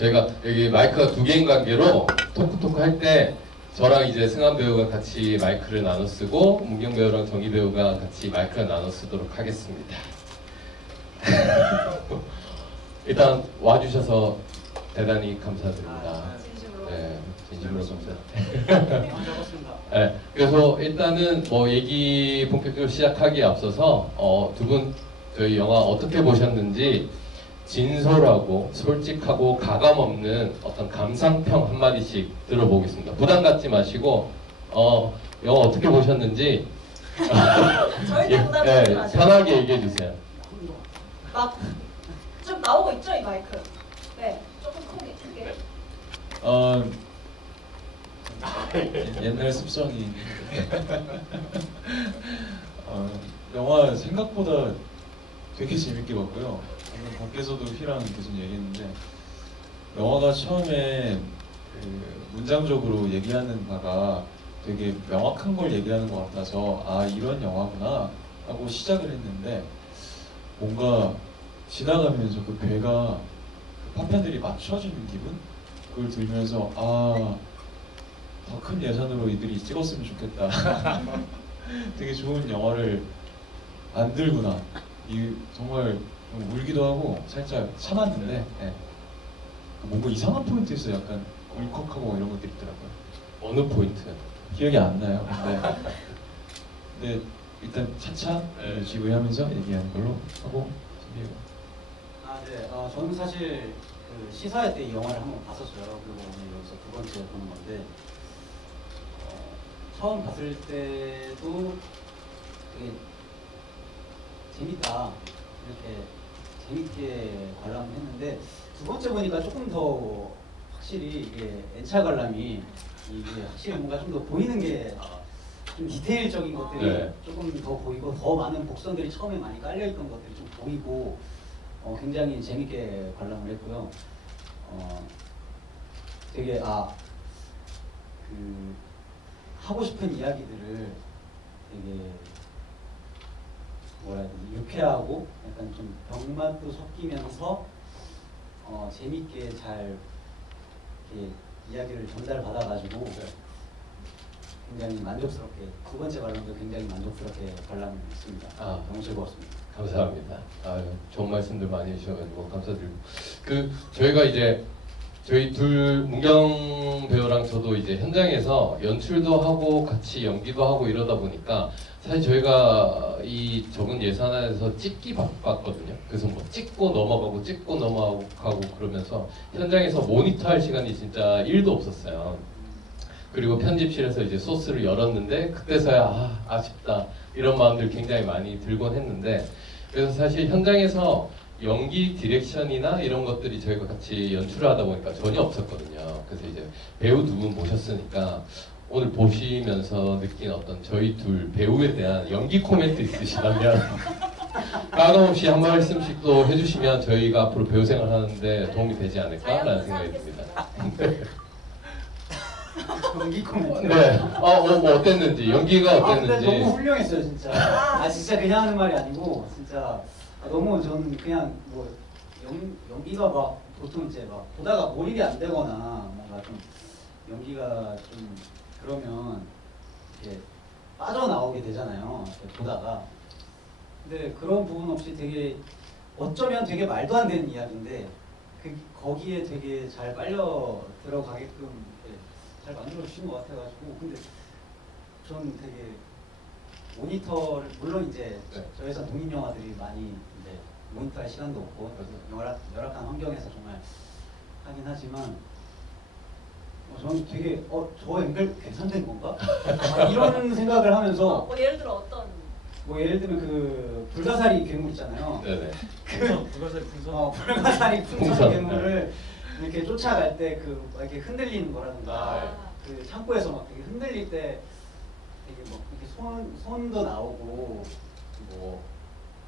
저희가 여기 마이크가 두 개인 관계로 토크 할 때 저랑 이제 승환 배우가 같이 마이크를 나눠 쓰고 문경 배우랑 정희 배우가 같이 마이크를 나눠 쓰도록 하겠습니다. 일단 와주셔서 대단히 감사드립니다. 네, 진심으로 감사드립니다. 네, 그래서 일단은 뭐 얘기 본격적으로 시작하기에 앞서서 두 분 저희 영화 어떻게 보셨는지 진솔하고 솔직하고 가감 없는 어떤 감상평 한마디씩 들어보겠습니다. 부담 갖지 마시고 영화 어떻게 보셨는지 절대 부담 갖지 마세요. 편하게 얘기해 주세요. 좀 나오고 있죠, 이 마이크? 네, 조금 크게. 옛날 습성이 영화 생각보다 되게 재밌게 봤고요. 오늘 밖에서도 휘랑 계속 얘기했는데 영화가 처음에 그 문장적으로 얘기하는 바가 되게 명확한 걸 얘기하는 것 같아서 아 이런 영화구나 하고 시작을 했는데 뭔가 지나가면서 그 배가 그 파편들이 맞춰지는 기분? 그걸 들면서 아 더 큰 예산으로 이들이 찍었으면 좋겠다. 되게 좋은 영화를 만들구나. 이 정말 좀 울기도 하고 살짝 참았는데 네. 뭔가 이상한 포인트 있어요. 약간 울컥하고 이런 것들이 있더라고요. 어느 포인트? 기억이 안 나요. 근데 일단 차차 지휘하면서 얘기하는 걸로 하고 네. 저는 사실 그 시사회 때 이 영화를 한번 봤었어요. 그리고 오늘 여기서 두 번째 보는 건데 처음 봤을 때도 되게 재밌다 이렇게 재밌게 관람을 했는데 두 번째 보니까 조금 더 확실히 이게 엔차 관람이 이게 확실히 뭔가 좀 더 보이는 게 좀 디테일적인 것들이 네. 조금 더 보이고 더 많은 복선들이 처음에 많이 깔려있던 것들이 좀 보이고 굉장히 재밌게 관람을 했고요. 되게 그 하고 싶은 이야기들을 되게 뭐라 해야 되지 유쾌하고 약간 좀 병맛도 섞이면서 재밌게 잘 이렇게 이야기를 전달받아가지고 굉장히 만족스럽게 두 번째 관람도 굉장히 만족스럽게 관람했습니다. 너무 즐거웠습니다. 감사합니다. 좋은 말씀들 많이 해주셔가지고 감사드리고 저희가 이제 저희 둘 문경 배우랑 저도 이제 현장에서 연출도 하고 같이 연기도 하고 이러다 보니까 사실 저희가 이 적은 예산 안에서 찍기 바빴거든요. 그래서 뭐 찍고 넘어가고 그러면서 현장에서 모니터할 시간이 진짜 1도 없었어요. 그리고 편집실에서 이제 소스를 열었는데 그때서야 아쉽다 이런 마음들 굉장히 많이 들곤 했는데 그래서 사실 현장에서 연기 디렉션이나 이런 것들이 저희가 같이 연출을 하다 보니까 전혀 없었거든요. 그래서 이제 배우 두 분 모셨으니까 오늘 보시면서 느낀 어떤 저희 둘 배우에 대한 연기 코멘트 있으시다면 까감없이 한 말씀씩 또 해주시면 저희가 앞으로 배우 생활하는데 도움이 되지 않을까라는 생각이 듭니다. 연기 코멘트. 네. 뭐 어땠는지 연기가 근데 어땠는지. 너무 훌륭했어요 진짜. 진짜 그냥 하는 말이 아니고 진짜 너무 저는 그냥 뭐 연기가 막 보통 이제 막 보다가 몰입이 안 되거나 뭔가 좀 연기가 좀 그러면 이렇게 빠져나오게 되잖아요. 보다가. 근데 그런 부분 없이 되게 어쩌면 되게 말도 안 되는 이야기인데 거기에 되게 잘 빨려 들어가게끔 잘 만들어 주신 것 같아가지고 근데 저는 되게 모니터를 물론 이제 저 회사 독립 영화들이 많이 이제 모니터할 시간도 없고 열악한 환경에서 정말 하긴 하지만 저는 되게 저 앵글 괜찮은 건가? 이런 생각을 하면서 예를 들어 어떤? 뭐 예를 들면 그 불가사리 괴물 있잖아요. 네네. 불가사리 풍선. 불가사리 풍선. 풍선 괴물을 이렇게 쫓아갈 때 그 이렇게 흔들리는 거라든가 그 창고에서 막 되게 흔들릴 때 되게 뭐 이렇게 손도 나오고 뭐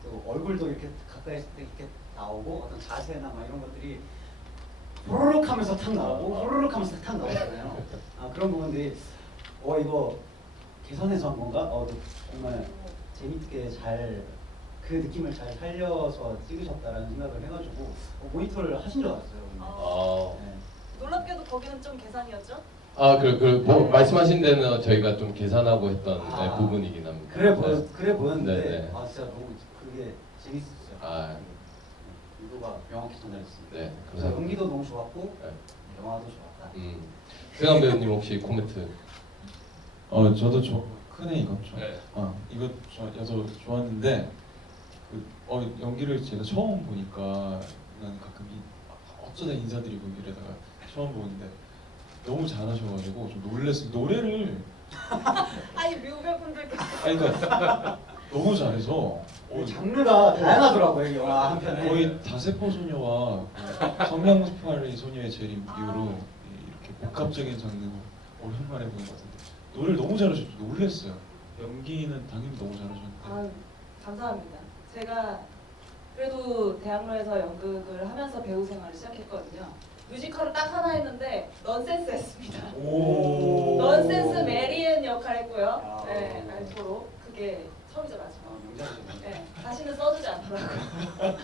또 얼굴도 이렇게 가까이 있을 때 이렇게 나오고 어떤 자세나 막 이런 것들이 호로록 하면서 탁 나오고 호로록 하면서 탁 나오잖아요. 그런 부분들이 이거 계산해서 한 건가? 정말 재밌게 잘 그 느낌을 잘 살려서 찍으셨다라는 생각을 해가지고 모니터를 하신 줄 알았어요. 아, 네. 거기는 좀 계산이었죠? 뭐 말씀하신 데는 저희가 좀 계산하고 했던 네, 아. 부분이긴 합니다. 그래 보였는데 네. 아 진짜 너무 그게 재밌었어요. 아. 의도가 명확히 전달했습니다. 네, 그래서 감사합니다. 연기도 너무 좋았고 네. 영화도 좋았다. 승환 배우님 혹시 코멘트? 저도 크네 이거 좀. 네. 이거 저도 좋았는데 연기를 제가 처음 보니까 난 가끔 어쩌다 인사드리고 이러다가 처음 보는데 너무 잘하셔가지고 좀 놀랬어요. 노래를 아니 뮤배분들께서 그러니까 너무 잘해서 장르가 다양하더라고요 이 영화 한 편에. 거의 다세포 소녀와 성냥팔이 소녀의 재림 이후로 이렇게 복합적인 장르 오랜만에 보는 것 같은데 노래를 너무 잘하셨죠. 놀랬어요. 연기는 당연히 너무 잘하셨는데 아, 감사합니다. 제가 그래도 대학로에서 연극을 하면서 배우 생활을 시작했거든요. 뮤지컬을 딱 하나 했는데 넌센스였습니다. 오. 넌센스 메리앤 역할 했고요. 야. 네, 알토로 그게 처음이죠 마지막. 명작이죠. 네, 다시는 써주지 않더라고요.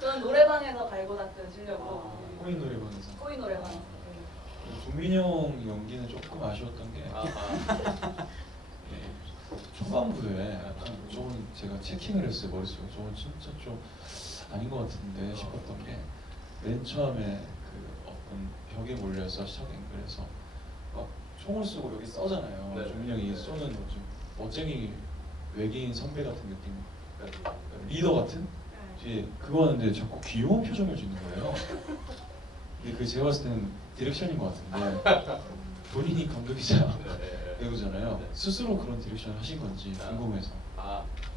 저는 노래방에서 갈고 닦은 실력으로 코인 노래방에서 코인 노래방. 종민이 형 연기는 조금 아쉬웠던 게 초반부에 저건 제가 체킹을 했어요 머릿속에. 저건 진짜 좀 아닌 것 같은데 싶었던 게 맨 처음에 그 어떤 벽에 몰려서 첫 앵글에서 막 총을 쏘고 여기 써잖아요. 네. 종민이 형이 쏘는 뭐좀 멋쟁이 외계인 선배 같은 느낌, 리더 같은 뒤에 그거 하는데 자꾸 귀여운 표정을 짓는 거예요. 근데 그 제가 봤을 때는 디렉션인 것 같은데 본인이 감독이자 배우잖아요. 스스로 그런 디렉션을 하신 건지 궁금해서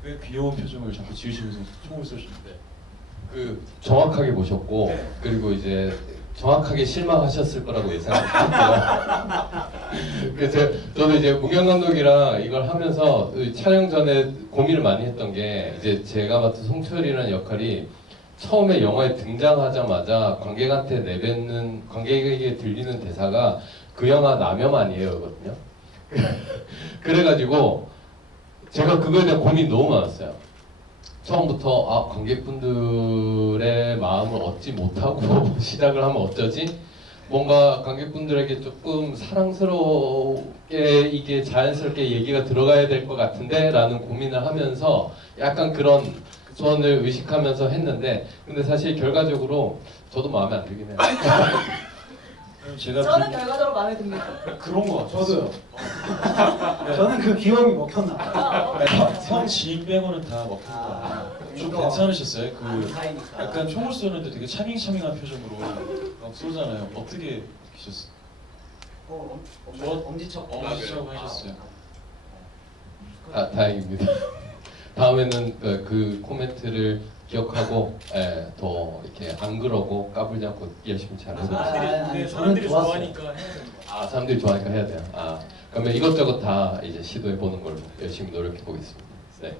왜 귀여운 표정을 자꾸 지으시면서 총을 쏘시는데 정확하게 보셨고 네. 그리고 이제 정확하게 실망하셨을 거라고 예상했고요. 그래서 저도 이제 문경 감독이랑 이걸 하면서 촬영 전에 고민을 많이 했던 게 이제 제가 맡은 송철이라는 역할이 처음에 영화에 등장하자마자 관객한테 내뱉는 관객에게 들리는 대사가 그 영화 남여만이에요거든요. 그래가지고 제가 그거에 대한 고민이 너무 많았어요. 처음부터 관객분들의 마음을 얻지 못하고 시작을 하면 어쩌지? 뭔가 관객분들에게 조금 사랑스럽게 이게 자연스럽게 얘기가 들어가야 될 것 같은데 라는 고민을 하면서 약간 그런 조언을 의식하면서 했는데 근데 사실 결과적으로 저도 마음에 안 들긴 해요. 제가 저는 결과적으로 마음에 듭니다. 그런 거 같아요. 저도요. 저는 그 귀여움이 먹혔나 봐요. 형 지인 빼고는 다 먹힌 거 같아요. 좀 괜찮으셨어요? 그 사이니까. 약간 총을 쏘는데 되게 차밍차밍한 표정으로 막 쏘잖아요. 어떻게 느끼셨어요? 엄지척. 엄지척 하셨어요. 다행입니다. 다음에는 그 코멘트를 기억하고 더 이렇게 안 그러고 까불지 않고 열심히 잘해보겠습니다. 아니, 사람들이 좋아하니까 해야 되는 거. 사람들이 좋아하니까 해야 돼요. 그러면 이것저것 다 이제 시도해 보는 걸로 열심히 노력해 보겠습니다. 네.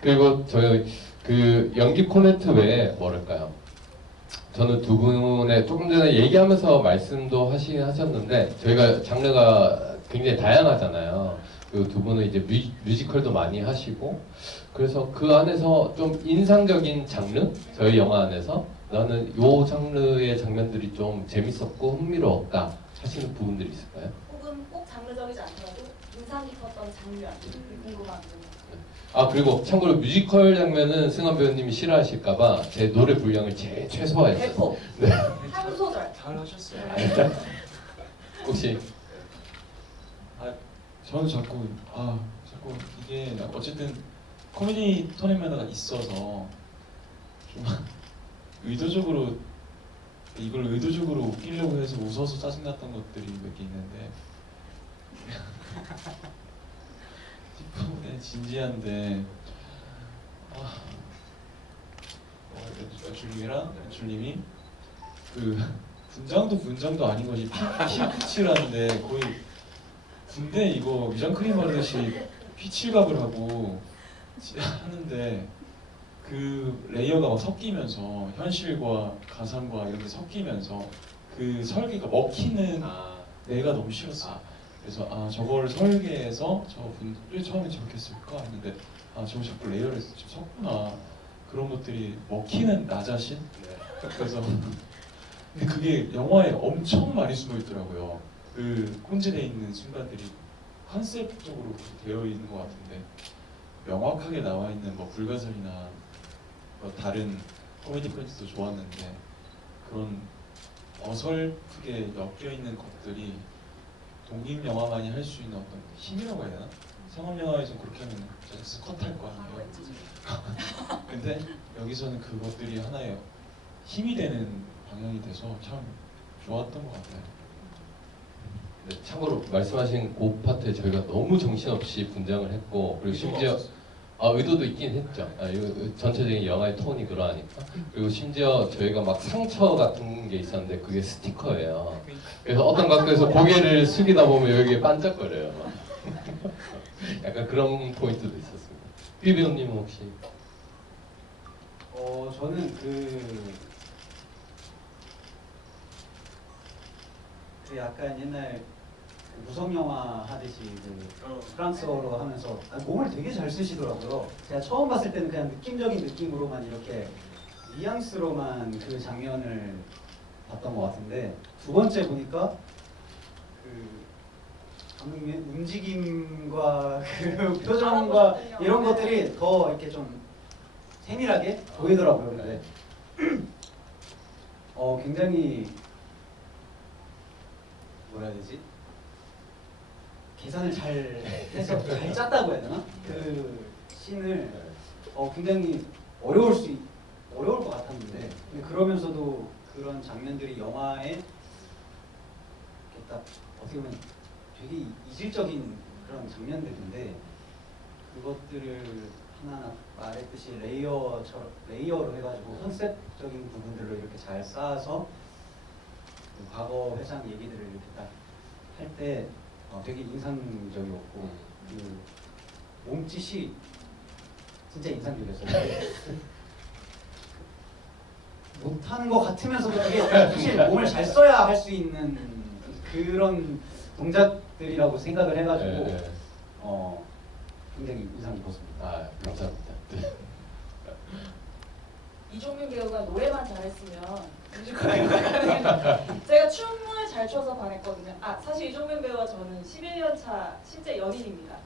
그리고 저희 그 연기 코멘트 외에 뭐랄까요? 저는 두 분의 조금 전에 얘기하면서 말씀도 하셨는데 저희가 장르가 굉장히 다양하잖아요. 그 두 분은 이제 뮤지컬도 많이 하시고 그래서 그 안에서 좀 인상적인 장르 저희 영화 안에서 나는 요 장르의 장면들이 좀 재밌었고 흥미로웠다 하시는 부분들이 있을까요? 혹은 꼭 장르적이지 않더라도 인상 깊었던 장면 궁금한 분. 그리고 참고로 뮤지컬 장면은 승환 배우님이 싫어하실까봐 제 노래 분량을 제일 최소화했어요. 대폭. 네. 한 소절. 잘 하셨어요. 혹시 저는 자꾸 이게 어쨌든 코미디 톤의 매너가 있어서 좀 의도적으로 이걸 의도적으로 웃기려고 해서 웃어서 짜증났던 것들이 몇 개 있는데 뒷부분에 진지한데 줄님이 그 분장도 아닌 것이 피치라는데 거의 군대 이거 위장크림 바르듯이 피칠갑을 하고 하는데 그 레이어가 막 섞이면서 현실과 가상과 이런 게 섞이면서 그 설계가 먹히는 내가 너무 싫었어. 그래서 저걸 설계해서 저분 왜 처음에 저렇게 했을까 했는데 저거 자꾸 레이어를 좀 섞구나. 그런 것들이 먹히는 나 자신. 그래서 근데 그게 영화에 엄청 많이 숨어 있더라고요. 그 혼재되어 있는 순간들이 컨셉적으로 되어 있는 것 같은데 명확하게 나와 있는 뭐 불가사리나 뭐 다른 코미디 포인트도 좋았는데 그런 어설프게 엮여 있는 것들이 독립 영화만이 할 수 있는 어떤 힘이라고 해야 되나? 상업 영화에서 그렇게 하면 진짜 스쿼트할 거 아니에요. 근데 여기서는 그것들이 하나의 힘이 되는 방향이 돼서 참 좋았던 것 같아요. 네, 참고로 말씀하신 그 파트에 저희가 너무 정신없이 분장을 했고 그리고 심지어 의도도 있긴 했죠. 이거 전체적인 영화의 톤이 그러하니까. 그리고 심지어 저희가 막 상처 같은 게 있었는데 그게 스티커예요. 그래서 어떤 각도에서 고개를 숙이다 보면 여기에 반짝거려요. 막. 약간 그런 포인트도 있었습니다. 비 배우님 혹시? 저는 그 약간 옛날 그 무성 영화 하듯이 그 프랑스어로 하면서 몸을 되게 잘 쓰시더라고요. 제가 처음 봤을 때는 그냥 느낌적인 느낌으로만 이렇게 뉘앙스로만 그 장면을 봤던 것 같은데 두 번째 보니까 그 감독님의 움직임과 그 표정과 이런 것들이 더 이렇게 좀 세밀하게 보이더라고요. 근데 굉장히 뭐라 해야 되지? 계산을 잘 해서 잘 짰다고 해야 되나? 그 씬을 굉장히 어려울 것 같았는데 근데 그러면서도 그런 장면들이 영화에 이렇게 딱 어떻게 보면 되게 이질적인 그런 장면들인데 그것들을 하나하나 말했듯이 레이어로 해가지고 컨셉적인 부분들로 이렇게 잘 쌓아서 그 과거 회상 얘기들을 이렇게 딱 할 때 되게 인상적이었고 그 몸짓이 진짜 인상적이었어요. 못하는 것 같으면서도 되게 사실 몸을 잘 써야 할 수 있는 그런 동작들이라고 생각을 해가지고 네. 굉장히 인상 깊었습니다. 감사합니다. 네. 이종민 배우가 노래만 잘했으면 뮤지컬 배우가 가능했는데 제가 춤을 잘 춰서 반했거든요. 사실 이종민 배우와 저는 11년 차 실제 연인입니다.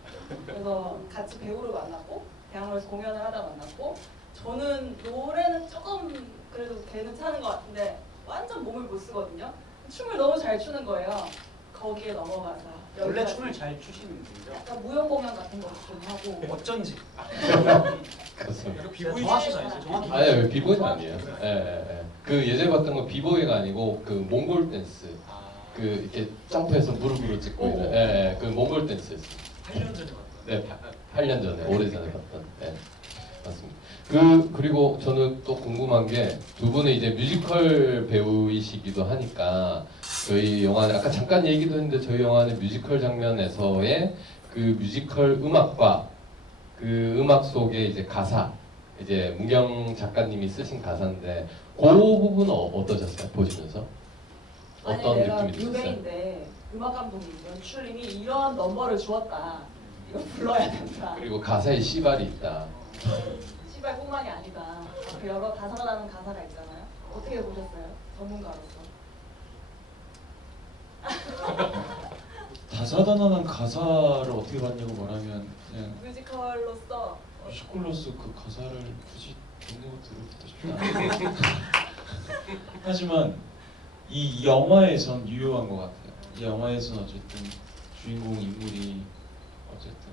그래서 같이 배우를 만났고 대학로에서 공연을 하다 만났고 저는 노래는 조금 그래도 걔는 차는 것 같은데 완전 몸을 못 쓰거든요. 춤을 너무 잘 추는 거예요. 거기에 넘어가서 원래 춤을 잘 추시는 분이죠? 약간 무용 공연 같은 것도 좀 하고 어쩐지. 그렇습니다. 약간 비보이 정확히 출신 아니세요? 정확히. 아니요, 비보이는 아니에요. 그 예전에 봤던 건 비보이가 아니고 그 몽골 댄스. 그 이렇게 점프해서 무릎으로 찍고 있는 그 몽골 댄스였어요. 8년 전에 봤던. 네, 8년 전에 오래전에 봤던. 네, 맞습니다. 그리고 저는 또 궁금한 게 두 분이 이제 뮤지컬 배우이시기도 하니까 저희 영화는 아까 잠깐 얘기도 했는데 저희 영화는 뮤지컬 장면에서의 그 뮤지컬 음악과 그 음악 속에 이제 가사 이제 문경 작가님이 쓰신 가사인데 그 부분은 어떠셨어요? 보시면서 어떤 내가 느낌이 드셨어요? 뮤베인데 음악 감독님, 연출님이 이런 넘버를 주었다. 이거 불러야 된다. 그리고 가사에 시발이 있다. 시발뿐만이 아니다. 앞에 여러 다사다난 가사가 있잖아요. 어떻게 보셨어요? 전문가로서. 다사다난한 가사를 어떻게 봤냐고 말하면 그냥 뮤지컬로서 뮤지컬로서 그 가사를 굳이 듣는 것도 싶지 않아요. 하지만 이 영화에선 유효한 것 같아요. 이 영화에선 어쨌든 주인공 인물이 어쨌든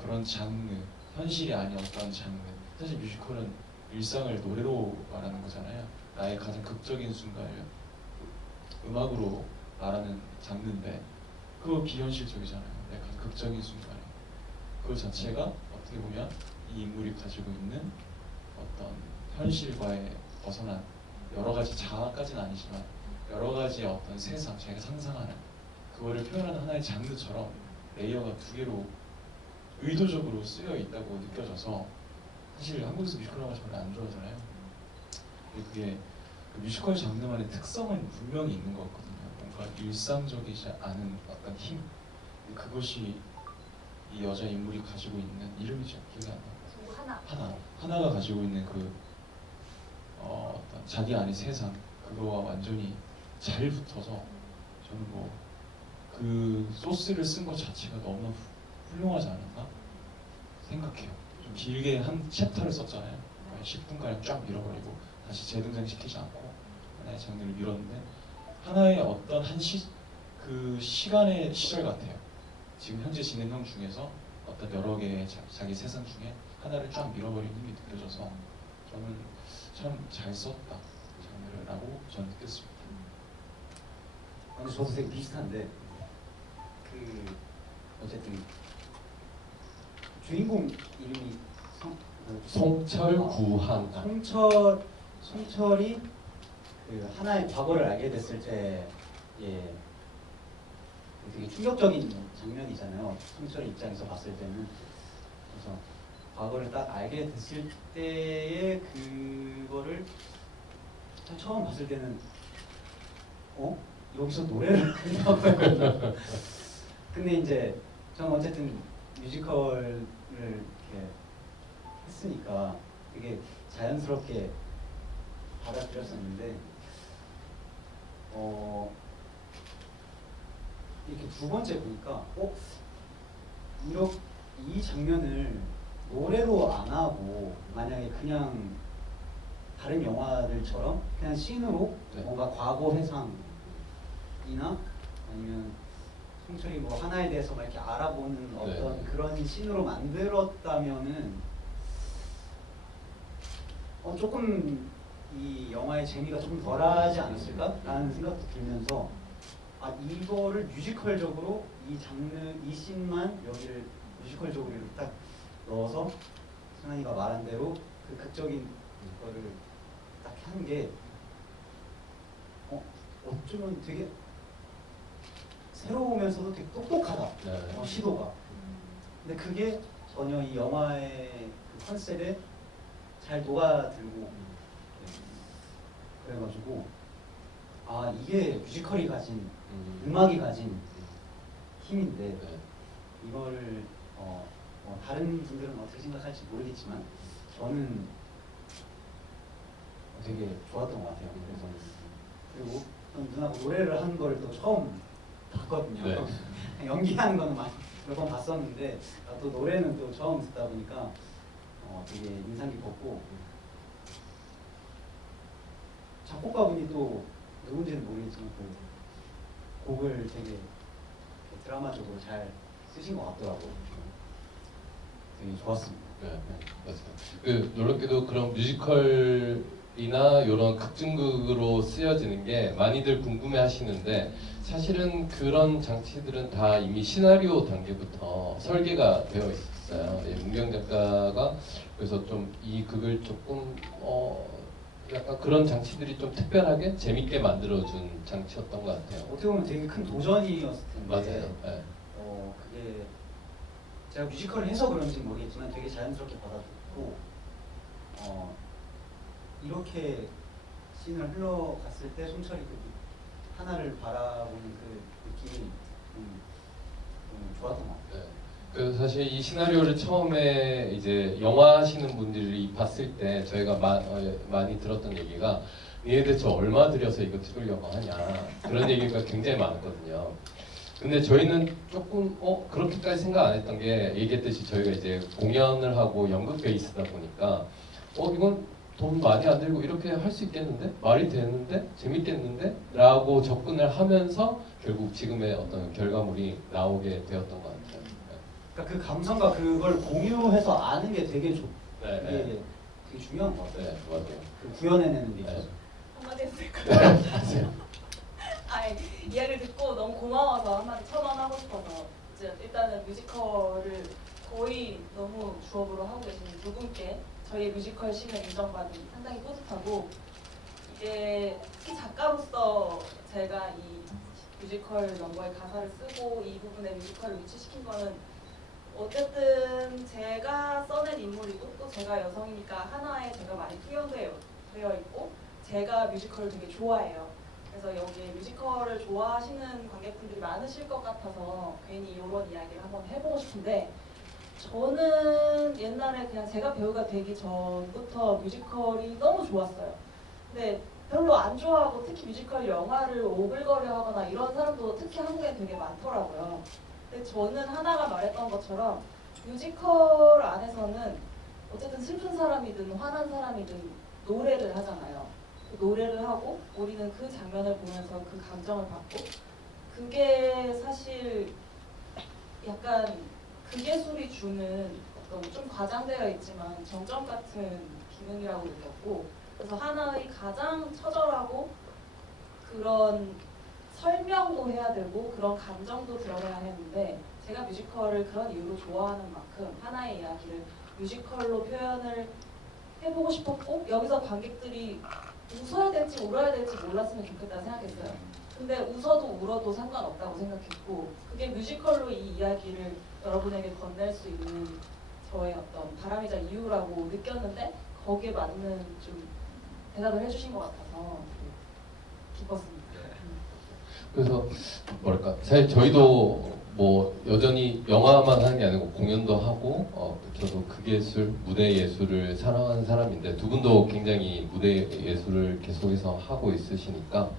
그런 장르, 현실이 아닌 어떤 장르. 사실 뮤지컬은 일상을 노래로 말하는 거잖아요. 나의 가장 극적인 순간을 음악으로 말하는 장르인데 그거 비현실적이잖아요. 내 가장 극적인 순간에 그 자체가 어떻게 보면 이 인물이 가지고 있는 어떤 현실과의 벗어난 여러 가지 자아까지는 아니지만 여러 가지 어떤 세상, 자기가 상상하는 그거를 표현하는 하나의 장르처럼 레이어가 두 개로 의도적으로 쓰여 있다고 느껴져서 사실 한국에서 뮤지컬 영화 별로 안 좋아하잖아요. 근데 그게 그 뮤지컬 장르만의 특성은 분명히 있는 것 같거든요. 뭔가 일상적이지 않은 어떤 힘. 그것이 이 여자 인물이 가지고 있는 이름이 잘 기억이 안 나요. 저 하나. 하나가 가지고 있는 그 어떤 자기 안의 세상 그거와 완전히 잘 붙어서 저는 뭐 그 소스를 쓴 것 자체가 너무나 훌륭하지 않았나 생각해요. 좀 길게 한 챕터를 썼잖아요. 10분가량 쫙 밀어버리고 다시 재등장시키지 않고 하나의 장르를 밀었는데 하나의 어떤 그 시간의 시절 같아요. 지금 현재 진행형 중에서 어떤 여러 개의 자기 세상 중에 하나를 쫙 밀어버린 힘이 느껴져서 저는 참 잘 썼다 장르라고 저는 느꼈습니다. 근데 저도 되게 비슷한데 그 어쨌든 주인공 이름이 송철 구한. 송철이 그 하나의 과거를 알게 됐을 때 예, 되게 충격적인 장면이잖아요. 송철의 입장에서 봤을 때는. 그래서 과거를 딱 알게 됐을 때의 그거를 처음 봤을 때는 여기서 노래를 나왔거든요. 근데 이제 저는 어쨌든 뮤지컬을 이렇게 했으니까 되게 자연스럽게 받아들였었는데 이렇게 두 번째 보니까 이 장면을 노래로 안 하고 만약에 그냥 다른 영화들처럼 그냥 씬으로 네. 뭔가 과거 회상이나 아니면 송철이 뭐 하나에 대해서 막 이렇게 알아보는 어떤 네. 그런 씬으로 만들었다면은 조금 이 영화의 재미가 조금 덜하지 않았을까라는 생각도 들면서 이거를 뮤지컬적으로 이 장르 이 씬만 여기를 뮤지컬적으로 이렇게 딱 넣어서 승환이가 말한 대로 그 극적인 거를 딱 한 게 어쩌면 되게 새로우면서도 되게 똑똑하다. 네. 시도가. 근데 그게 전혀 이 영화의 그 컨셉에 잘 녹아들고 그래가지고 이게 뮤지컬이 가진 음악이 가진 힘인데 네. 이거를 다른 분들은 어떻게 생각할지 모르겠지만 저는 되게 좋았던 것 같아요. 그래서 그리고 누나가 노래를 하는 걸 또 처음 봤거든요. 네. 연기하는 거는 몇 번 봤었는데 또 노래는 또 처음 듣다 보니까 되게 인상 깊었고 작곡가분이 또 누군지는 모르겠지만 그 곡을 되게 드라마적으로 잘 쓰신 것 같더라고요. 되게 좋았습니다. 네, 맞아요. 그 놀랍게도 그런 뮤지컬이나 이런 극중극으로 쓰여지는 게 많이들 궁금해하시는데 사실은 그런 장치들은 다 이미 시나리오 단계부터 설계가 되어 있었어요. 문경 작가가 그래서 좀 이 극을 조금 약간 그런 장치들이 좀 특별하게 재밌게 만들어준 장치였던 것 같아요. 어떻게 보면 되게 큰 도전이었을 텐데 맞아요. 네. 그게 제가 뮤지컬을 해서 그런지 모르겠지만 되게 자연스럽게 받아들였고 이렇게 씬을 흘러갔을 때 송철이 그 하나를 바라보는 그 느낌이 좋았던 것 같아요. 네. 그 사실 이 시나리오를 처음에 이제 영화 하시는 분들이 봤을 때 저희가 많이 들었던 얘기가 얘 대체 얼마 들여서 이거 찍으려고 하냐 그런 얘기가 굉장히 많았거든요. 근데 저희는 조금 그렇게까지 생각 안 했던 게 얘기했듯이 저희가 이제 공연을 하고 연극 베이스다 보니까 이건 돈 많이 안 들고 이렇게 할 수 있겠는데? 말이 되는데? 재밌겠는데? 라고 접근을 하면서 결국 지금의 어떤 결과물이 나오게 되었던 것 같아요. 그러니까 그 감성과 그걸 공유해서 아는 게 되게 네, 되게 중요한 것 같아요. 네, 맞아요. 그 구현해내는 데 있어서. 한마디 해도 될까요? 이야기를 듣고 너무 고마워서 한마디 첨언하고 싶어서 이제 일단은 뮤지컬을 거의 너무 주업으로 하고 계시는 두 분께 저희의 뮤지컬 신을 인정받은 상당히 뿌듯하고 이게 특히 작가로서 제가 이 뮤지컬 넘버의 가사를 쓰고 이 부분에 뮤지컬을 위치시킨 거는 어쨌든 제가 써낸 인물이고 또 제가 여성이니까 하나에 제가 많이 투영되어 있고 제가 뮤지컬을 되게 좋아해요. 그래서 여기에 뮤지컬을 좋아하시는 관객분들이 많으실 것 같아서 괜히 이런 이야기를 한번 해보고 싶은데 저는 옛날에 그냥 제가 배우가 되기 전부터 뮤지컬이 너무 좋았어요. 근데 별로 안 좋아하고 특히 뮤지컬 영화를 오글거려 하거나 이런 사람도 특히 한국에 되게 많더라고요. 근데 저는 하나가 말했던 것처럼 뮤지컬 안에서는 어쨌든 슬픈 사람이든 화난 사람이든 노래를 하잖아요. 그 노래를 하고 우리는 그 장면을 보면서 그 감정을 받고 그게 사실 약간 극예술이 주는 어떤 좀 과장되어 있지만 정점 같은 기능이라고 느꼈고 그래서 하나의 가장 처절하고 그런 설명도 해야 되고 그런 감정도 들어가야 했는데 제가 뮤지컬을 그런 이유로 좋아하는 만큼 하나의 이야기를 뮤지컬로 표현을 해보고 싶었고 여기서 관객들이 웃어야 될지 울어야 될지 몰랐으면 좋겠다 생각했어요. 근데 웃어도 울어도 상관없다고 생각했고 그게 뮤지컬로 이 이야기를 여러분에게 건넬 수 있는 저의 어떤 바람이자 이유라고 느꼈는데 거기에 맞는 좀 대답을 해주신 것 같아서 기뻤습니다. 그래서 뭐랄까 사실 저희도 뭐 여전히 영화만 하는 게 아니고 공연도 하고 저도 극예술, 무대 예술을 사랑하는 사람인데 두 분도 굉장히 무대 예술을 계속해서 하고 있으시니까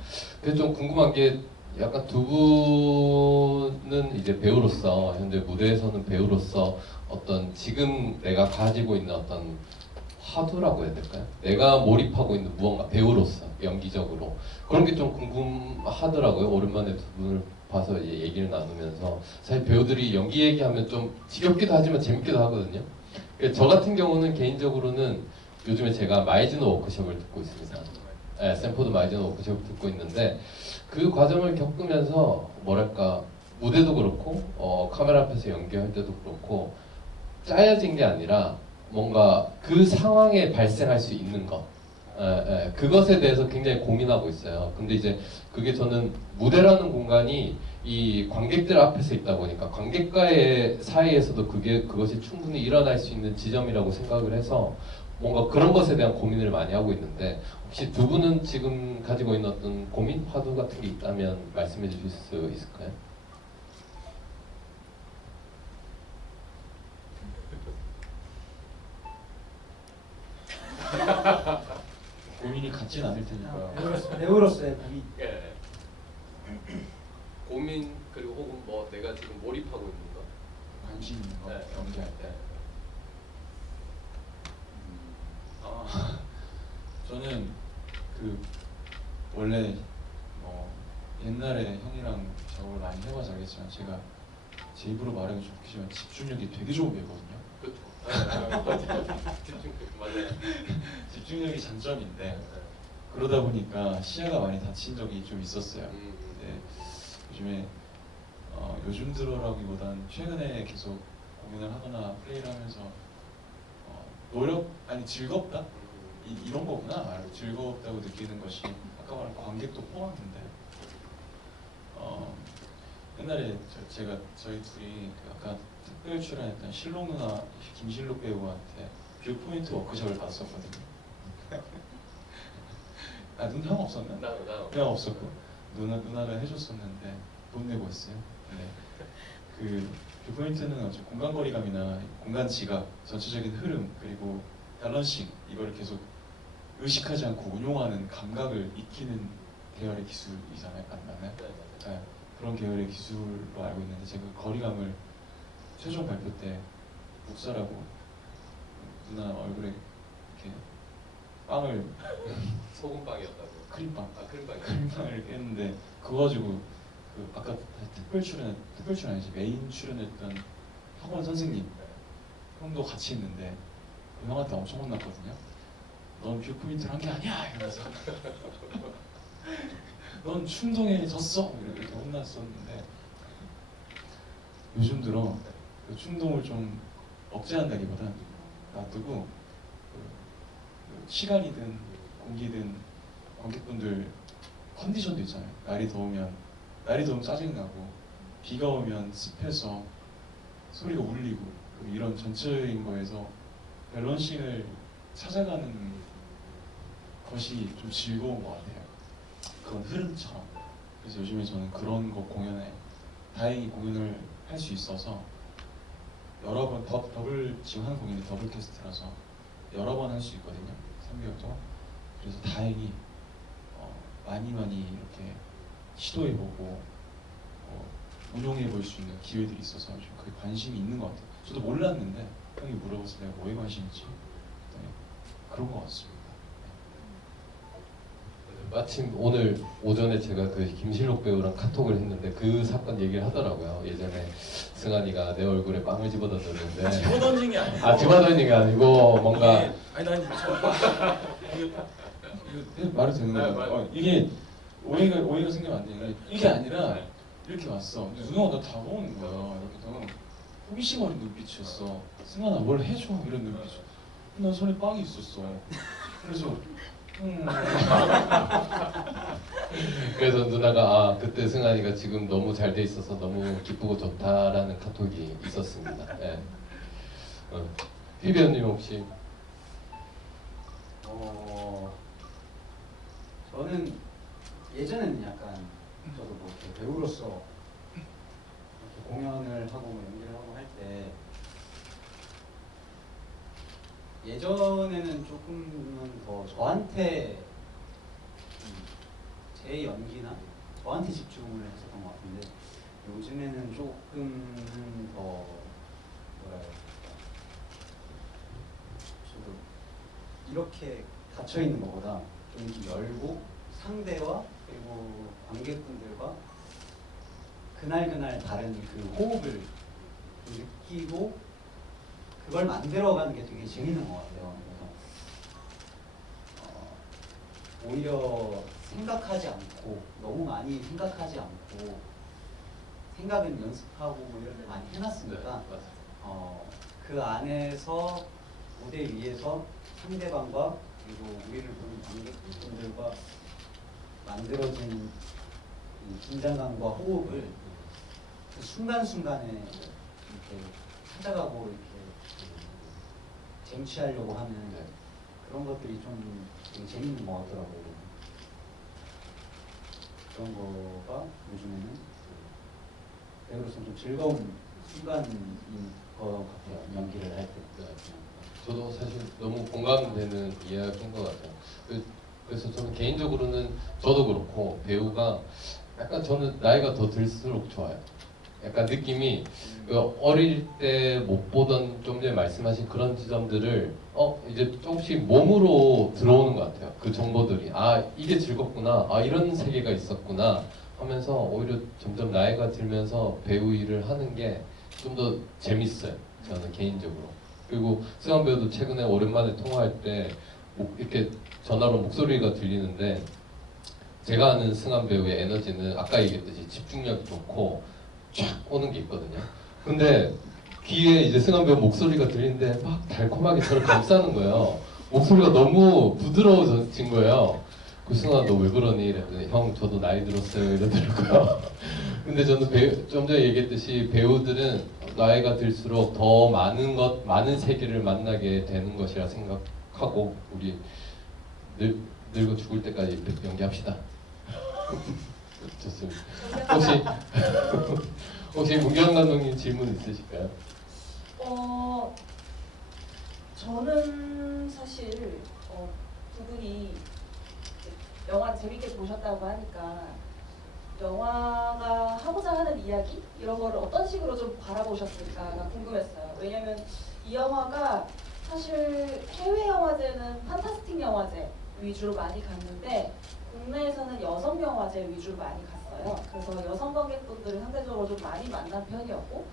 그래서 좀 궁금한 게 약간 두 분은 이제 배우로서 현재 무대에서는 배우로서 어떤 지금 내가 가지고 있는 어떤 화두라고 해야 될까요? 내가 몰입하고 있는 무언가 배우로서 연기적으로 그런 게 좀 궁금하더라고요. 오랜만에 두 분을 봐서 이제 얘기를 나누면서 사실 배우들이 연기 얘기하면 좀 지겹기도 하지만 재밌기도 하거든요. 그러니까 저 같은 경우는 개인적으로는 요즘에 제가 마이즈너 워크숍을 듣고 있습니다. 네, 샌포드 마이즈너 워크숍을 듣고 있는데 그 과정을 겪으면서 뭐랄까 무대도 그렇고 카메라 앞에서 연기할 때도 그렇고 짜여진 게 아니라 뭔가 그 상황에 발생할 수 있는 것 그것에 대해서 굉장히 고민하고 있어요. 근데 이제 그게 저는 무대라는 공간이 이 관객들 앞에서 있다 보니까 관객과의 사이에서도 그것이 충분히 일어날 수 있는 지점이라고 생각을 해서 뭔가 그런 것에 대한 고민을 많이 하고 있는데 혹시 두 분은 지금 가지고 있는 어떤 고민, 화두 같은 게 있다면 말씀해 주실 수 있을까요? 고민이 같진 않을 테니까. 배우로서의 고민. 예. 고민 그리고 혹은 뭐 내가 지금 몰입하고 있는 거. 관심 있는 거 네. 연기할 때. 아, 저는 그 원래 옛날에 형이랑 저걸 많이 해봐서 알겠지만 제가 제 입으로 말하기 좋겠지만 집중력이 되게 좋은 배우거든요. 그렇죠. 집중 맞아요. 집중력이 장점인데 그러다 보니까 시야가 많이 다친 적이 좀 있었어요. 근데 요즘에 요즘 들어라기보단 최근에 계속 공연을 하거나 플레이를 하면서 즐겁다? 이런 거구나. 즐겁다고 느끼는 것이 아까 말한 관객도 포함인데 옛날에 저희 둘이 그 아까 특별 출연했던 실록 누나 김실록 배우한테 뷰포인트 워크숍을 받았었거든요. 형 없었나? 나도. 형 없었고 누나가 해줬었는데 돈 내고 했어요. 네. 그 뷰포인트는 어째 공간 거리감이나 공간 지각, 전체적인 흐름 그리고 밸런싱 이걸 계속 의식하지 않고 운용하는 감각을 익히는 계열의 기술이잖아요. 맞나요? 네. 그런 계열의 기술로 알고 있는데 제가 그 거리감을 최종 발표 때 묵살하고 누나 얼굴에 이렇게 빵을 소금빵이었다고. 크림빵 아 크림빵. 크림빵을 깼는데 그거 가지고 그 아까 특별 출연 아니지 메인 출연했던 학원 선생님 형도 같이 있는데 그 형한테 엄청 혼났거든요. 넌 뷰포인트를 한 게 아니야 이러면서 넌 충동에 졌어 이렇게 혼났었는데 요즘 들어 그 충동을 좀 억제한다기보단 놔두고 그 시간이든 공기든 관객분들 컨디션도 있잖아요. 날이 더우면 짜증나고 비가 오면 습해서 소리가 울리고 이런 전체적인 거에서 밸런싱을 찾아가는 것이 좀 즐거운 것 같아요. 그런 흐름처럼. 그래서 요즘에 저는 그런 거 공연에 다행히 공연을 할 수 있어서 여러 번 지금 하는 공연이 더블 캐스트라서 여러 번 할 수 있거든요. 3개월 동안. 그래서 다행히 시도해보고 운용해 볼 수 있는 기회들이 있어서 좀 그게 관심이 있는 것 같아요. 저도 몰랐는데 형이 물어봐서 내가 뭐에 관심 있지? 그랬더니 그런 것 같습니다. 마침 오늘 오전에 제가 그 김실록 배우랑 카톡을 했는데 그 사건 얘기를 하더라고요. 예전에 승환이가 내 얼굴에 빵을 집어 던졌는데 집어 던진 게 아니고. 아 집어 던진 게 아니고 뭔가 이게- 아니 난 이거 말이 되는 네, 거예요. 맞아요. 이게 오해가 생기면 안 돼. 이게 아니라 이렇게 왔어. 근데 누나가 나 다가오는 거야. 이렇게 다가 호기심 어린 눈빛이었어. 승환아 뭘 해줘 이런 눈빛. 난 손에 빵이 있었어. 그래서 그래서 누나가 아 그때 승환이가 지금 너무 잘 돼 있어서 너무 기쁘고 좋다라는 카톡이 있었습니다. 예. 휘비언님 혹시 저는 예전에는 약간 저도 뭐 이렇게 배우로서 이렇게 공연을 하고 뭐 연기를 하고 할 때 예전에는 조금은 더 저한테 제 연기나 저한테 집중을 했었던 것 같은데 요즘에는 조금은 더 뭐랄까 저도 이렇게 닫혀 있는 것보다 좀 이렇게 열고 상대와 그리고 관객분들과 그날 다른 그 호흡을 느끼고 그걸 만들어가는 게 되게 재밌는 것 같아요. 그래서 오히려 생각하지 않고 너무 많이 생각하지 않고 생각은 연습하고 뭐 이런 데 많이 해놨으니까 그 안에서 무대 위에서 상대방과 그리고 우리를 보는 관객분들과 만들어진 이 긴장감과 호흡을 그 순간순간에 이렇게 찾아가고 이렇게 쟁취하려고 하는 그런 것들이 좀 되게 재밌는 것 같더라고요. 그런 거가 요즘에는 배우로서 좀 즐거운 순간인 것 같아요. 연기를 할 때. 저도 사실 너무 공감되는 이야기인 것 같아요. 그래서 저는 개인적으로는 저도 그렇고 배우가 약간 저는 나이가 더 들수록 좋아요. 약간 느낌이 그 어릴 때 못 보던 좀 전에 말씀하신 그런 지점들을 이제 조금씩 몸으로 들어오는 것 같아요. 그 정보들이 아 이게 즐겁구나, 아 이런 세계가 있었구나 하면서 오히려 점점 나이가 들면서 배우 일을 하는 게 좀 더 재밌어요. 저는 개인적으로. 그리고 승환 배우도 최근에 오랜만에 통화할 때 이렇게 전화로 목소리가 들리는데 제가 아는 승환 배우의 에너지는 아까 얘기했듯이 집중력이 좋고 쫙 오는 게 있거든요. 근데 귀에 이제 승환 배우 목소리가 들리는데 막 달콤하게 저를 감싸는 거예요. 목소리가 너무 부드러워진 거예요. 그 승환아 너 왜 그러니? 이랬더니 형 저도 나이 들었어요 이러더라고요. 근데 저는 좀 전에 얘기했듯이 배우들은 나이가 들수록 더 많은 세계를 만나게 되는 것이라 생각하고 우리 늙어 죽을 때까지 연기합시다. 좋습니다. 혹시 문경 감독님 질문 있으실까요? 저는 사실 두 분이 영화 재밌게 보셨다고 하니까 영화가 하고자 하는 이야기 이런 거를 어떤 식으로 좀 바라보셨을까가 궁금했어요. 왜냐면 이 영화가 사실 해외 영화제는 판타스틱 영화제 위주로 많이 갔는데 국내에서는 여성 영화제 위주로 많이 갔어요. 그래서 여성 관객분들을 상대적으로 좀 많이 만난 편이었고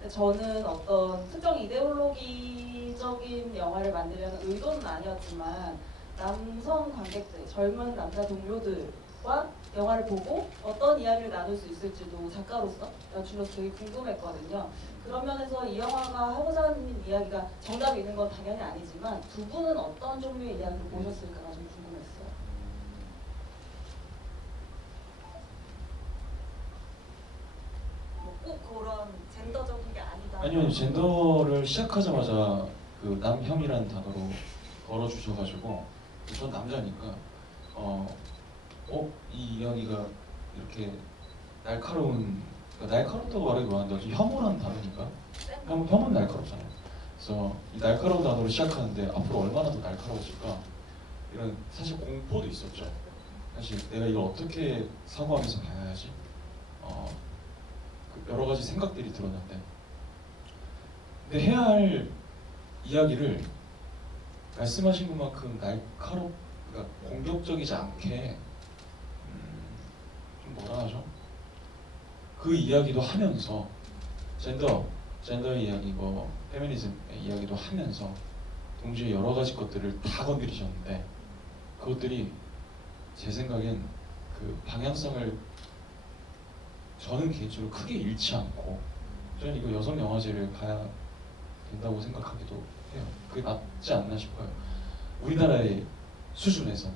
근데 저는 어떤 특정 이데올로기적인 영화를 만들려는 의도는 아니었지만 남성 관객들, 젊은 남자 동료들과 영화를 보고 어떤 이야기를 나눌 수 있을지도 작가로서, 연출로서 되게 궁금했거든요. 그런 면에서 이 영화가 하고자 하는 이야기가 정답이 있는 건 당연히 아니지만 두 분은 어떤 종류의 이야기를 보셨을까가 좀 궁금했어요. 뭐 꼭 그런 젠더적인 게 아니다. 아니요 젠더를 시작하자마자 그 남혐이라는 단어로 걸어주셔가지고 전 남자니까 이 이야기가 이렇게 날카로운 그러니까 날카롭다고 말하기 뭐한다 좀 혐오라는 단어니까 혐오는 날카롭잖아요. 그래서 이 날카로운 단어로 시작하는데 앞으로 얼마나 더 날카로워질까 이런 사실 공포도 있었죠. 사실 내가 이걸 어떻게 사고하면서 봐야지 그 여러 가지 생각들이 들었는데, 근데 해야 할 이야기를 말씀하신 것만큼 그러니까 공격적이지 않게 좀 뭐라 하죠? 그 이야기도 하면서 젠더의 이야기, 뭐 페미니즘의 이야기도 하면서 동시에 여러 가지 것들을 다 건드리셨는데, 그것들이 제 생각엔 그 방향성을 저는 개인적으로 크게 잃지 않고, 저는 이거 여성 영화제를 가야 된다고 생각하기도 해요. 그게 맞지 않나 싶어요. 우리나라의 수준에서.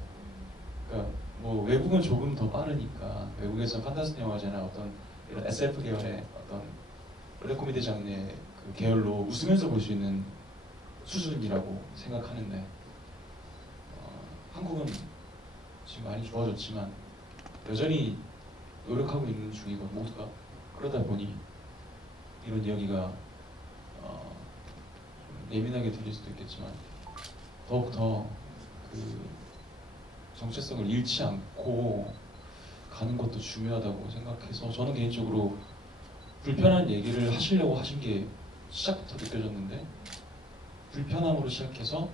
그러니까 뭐 외국은 조금 더 빠르니까, 외국에서 판타스틱 영화제나 어떤 이런 SF 계열의 어떤 블랙 코미디 장르의 그 계열로 웃으면서 볼 수 있는 수준이라고 생각하는데, 한국은 지금 많이 좋아졌지만 여전히 노력하고 있는 중이고, 모두가 그러다 보니 이런 이야기가 좀 예민하게 들릴 수도 있겠지만 더욱더 그 정체성을 잃지 않고 가는 것도 중요하다고 생각해서, 저는 개인적으로 불편한 얘기를 하시려고 하신 게 시작부터 느껴졌는데, 불편함으로 시작해서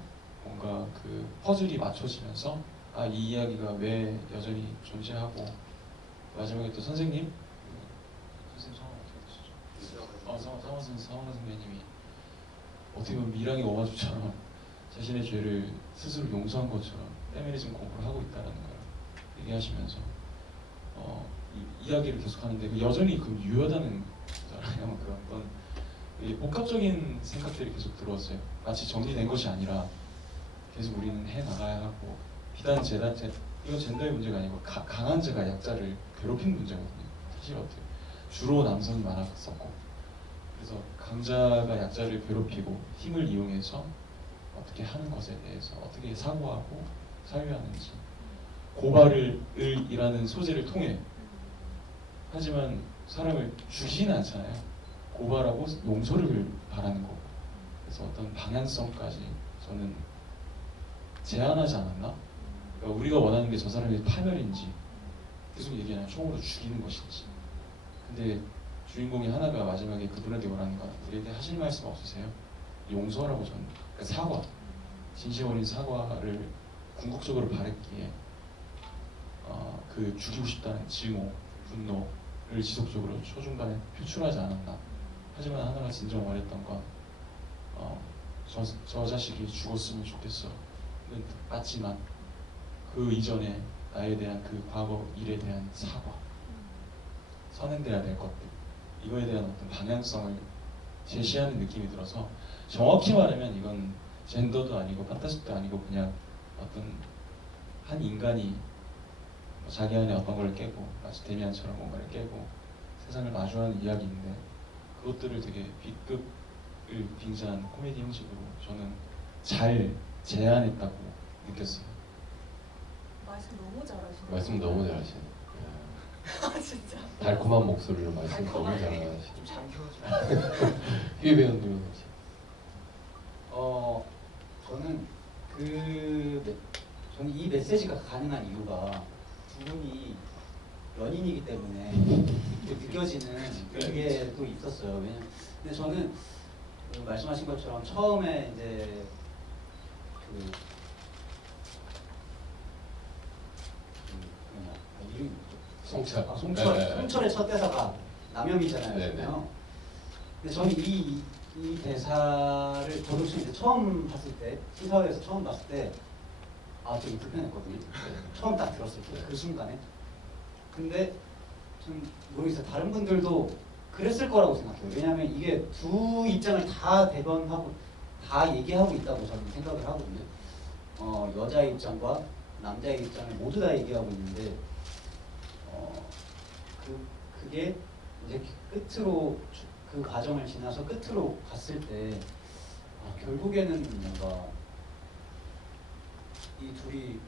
뭔가 그 퍼즐이 맞춰지면서 아, 이 이야기가 왜 여전히 존재하고, 마지막에 또 선생님 성함 어떻게 되시죠? 서원 선배님이 어떻게 보면 미랑의 오마주처럼 자신의 죄를 스스로 용서한 것처럼 페미니즘 공부를 하고 있다는 걸 얘기하시면서 이야기를 계속하는데, 여전히 그 유효하다는 거잖아요. 그 어떤 복합적인 생각들이 계속 들어왔어요. 마치 정리된 것이 아니라 계속 우리는 해 나가야 하고, 비단 이건 젠더의 문제가 아니고 강한 자가 약자를 괴롭힌 문제거든요. 사실 어떻게 주로 남성이 많았었고, 그래서 강자가 약자를 괴롭히고 힘을 이용해서 어떻게 하는 것에 대해서 어떻게 사고하고 사유하는지, 고발이라는 소재를 통해, 하지만 사람을 죽이지는 않잖아요. 고발하고 용서를 바라는 거고. 그래서 어떤 방향성까지 저는 제한하지 않았나? 그러니까 우리가 원하는 게 저 사람의 파멸인지, 계속 얘기하는 총으로 죽이는 것인지. 근데 주인공이 하나가 마지막에 그분에게 원하는 건, 우리에게 하실 말씀 없으세요? 용서라고 저는, 그러니까 사과, 진심 어린 사과를 궁극적으로 바랬기에 그 죽이고 싶다는 증오, 분노를 지속적으로 초중반에 표출하지 않았나. 하지만 하나가 진정 원했던 건 저 자식이 죽었으면 좋겠어 는 맞지만, 그 이전에 나에 대한 그 과거 일에 대한 사과, 선행돼야 될 것들, 이거에 대한 어떤 방향성을 제시하는 느낌이 들어서, 정확히 말하면 이건 젠더도 아니고 판타스틱도 아니고 그냥 어떤 한 인간이 자기 안에 어떤 걸 깨고, 마치 데미안처럼 뭔가를 깨고 세상을 마주하는 이야기인데, 그것들을 되게 B급을 빙자한 코미디 형식으로 저는 잘 제안했다고 느꼈어요. 말씀 너무 잘하시네요. 말씀 너무 잘하시네요. 아 진짜. 달콤한 목소리로 말씀 너무 달콤하게. 잘하시네요. 좀 잠겨가지고. 휘 배우님은 혹시? 저는 저는 이 메시지가 가능한 이유가 두 분이 연인이기 때문에 느껴지는 그게 또 있었어요. 왜냐면 근데 저는 말씀하신 것처럼 처음에 이제 이름이 송철. 송철의 첫 대사가 남염이잖아요. 네네. 근데 저는 이 대사를 저도 이제 처음 봤을 때, 시사회에서 처음 봤을 때 되게 불편했거든요. 처음 딱 들었을 때 그 순간에. 근데 좀 모르겠어요. 다른 분들도 그랬을 거라고 생각해요. 왜냐하면 이게 두 입장을 다 대변하고 다 얘기하고 있다고 저는 생각을 하거든요. 여자의 입장과 남자의 입장을 모두 다 얘기하고 있는데, 그게 이제 끝으로 그 과정을 지나서 끝으로 갔을 때 결국에는 뭔가 이 둘이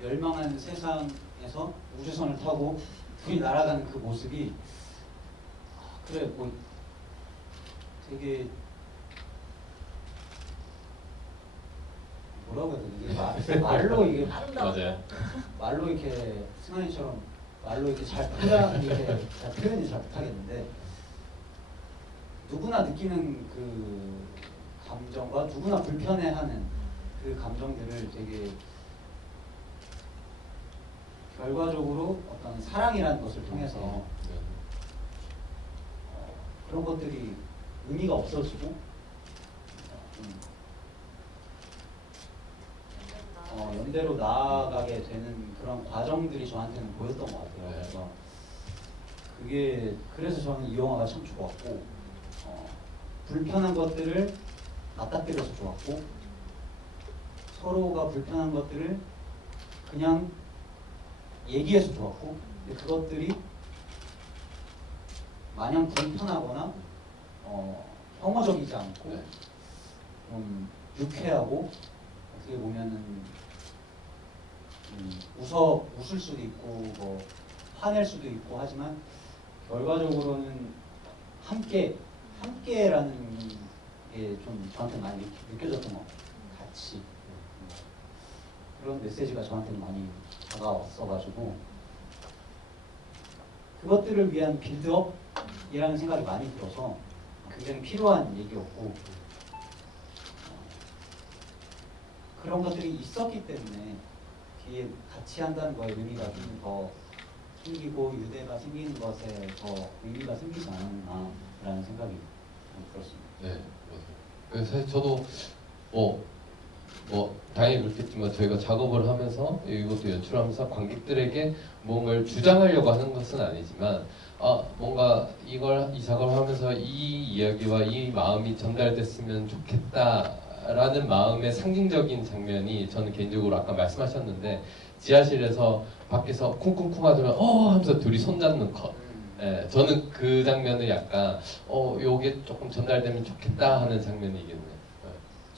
멸망한 세상에서 우주선을 타고 둘이 날아가는 그 모습이 그래 뭐 되게 뭐라고 해야 되나 이게 말로 이게 아름다워. 맞아요. 말로 이렇게 승환이처럼 말로 이렇게 잘 표현 이렇게 잘 표현이 잘 못하겠는데 누구나 느끼는 그 감정과 누구나 불편해하는 그 감정들을 되게 결과적으로 어떤 사랑이라는 것을 통해서 네. 그런 것들이 의미가 없어지고 연대로 나아가게 되는 그런 과정들이 저한테는 보였던 것 같아요. 네. 그래서 그게 그래서 저는 이 영화가 참 좋았고 불편한 것들을 맞닥뜨려서 좋았고 서로가 불편한 것들을 그냥 얘기해서 좋았고 근데 그것들이 마냥 불편하거나 혐오적이지 않고 네. 좀 유쾌하고 어떻게 보면은 웃을 수도 있고 뭐 화낼 수도 있고 하지만 결과적으로는 함께라는 게 좀 저한테 많이 느껴졌던 것 같아요. 같이 그런 메시지가 저한테 많이 다가왔어가지고 그것들을 위한 빌드업이라는 생각이 많이 들어서 굉장히 필요한 얘기였고 그런 것들이 있었기 때문에 뒤에 같이 한다는 거에 의미가 좀 더 생기고 유대가 생기는 것에 더 의미가 생기지 않았나라는 생각이 좀 들었습니다. 네, 맞아요. 그래서 사실 저도 뭐 당연히 그렇겠지만 저희가 작업을 하면서 이것도 연출하면서 관객들에게 뭔가를 주장하려고 하는 것은 아니지만 뭔가 이 작업을 하면서 이 이야기와 이 마음이 전달됐으면 좋겠다라는 마음의 상징적인 장면이 저는 개인적으로 아까 말씀하셨는데 지하실에서 밖에서 쿵쿵쿵 하더니 하면서 둘이 손잡는 컷. 예, 저는 그 장면을 약간 요게 조금 전달되면 좋겠다 하는 장면이겠네요.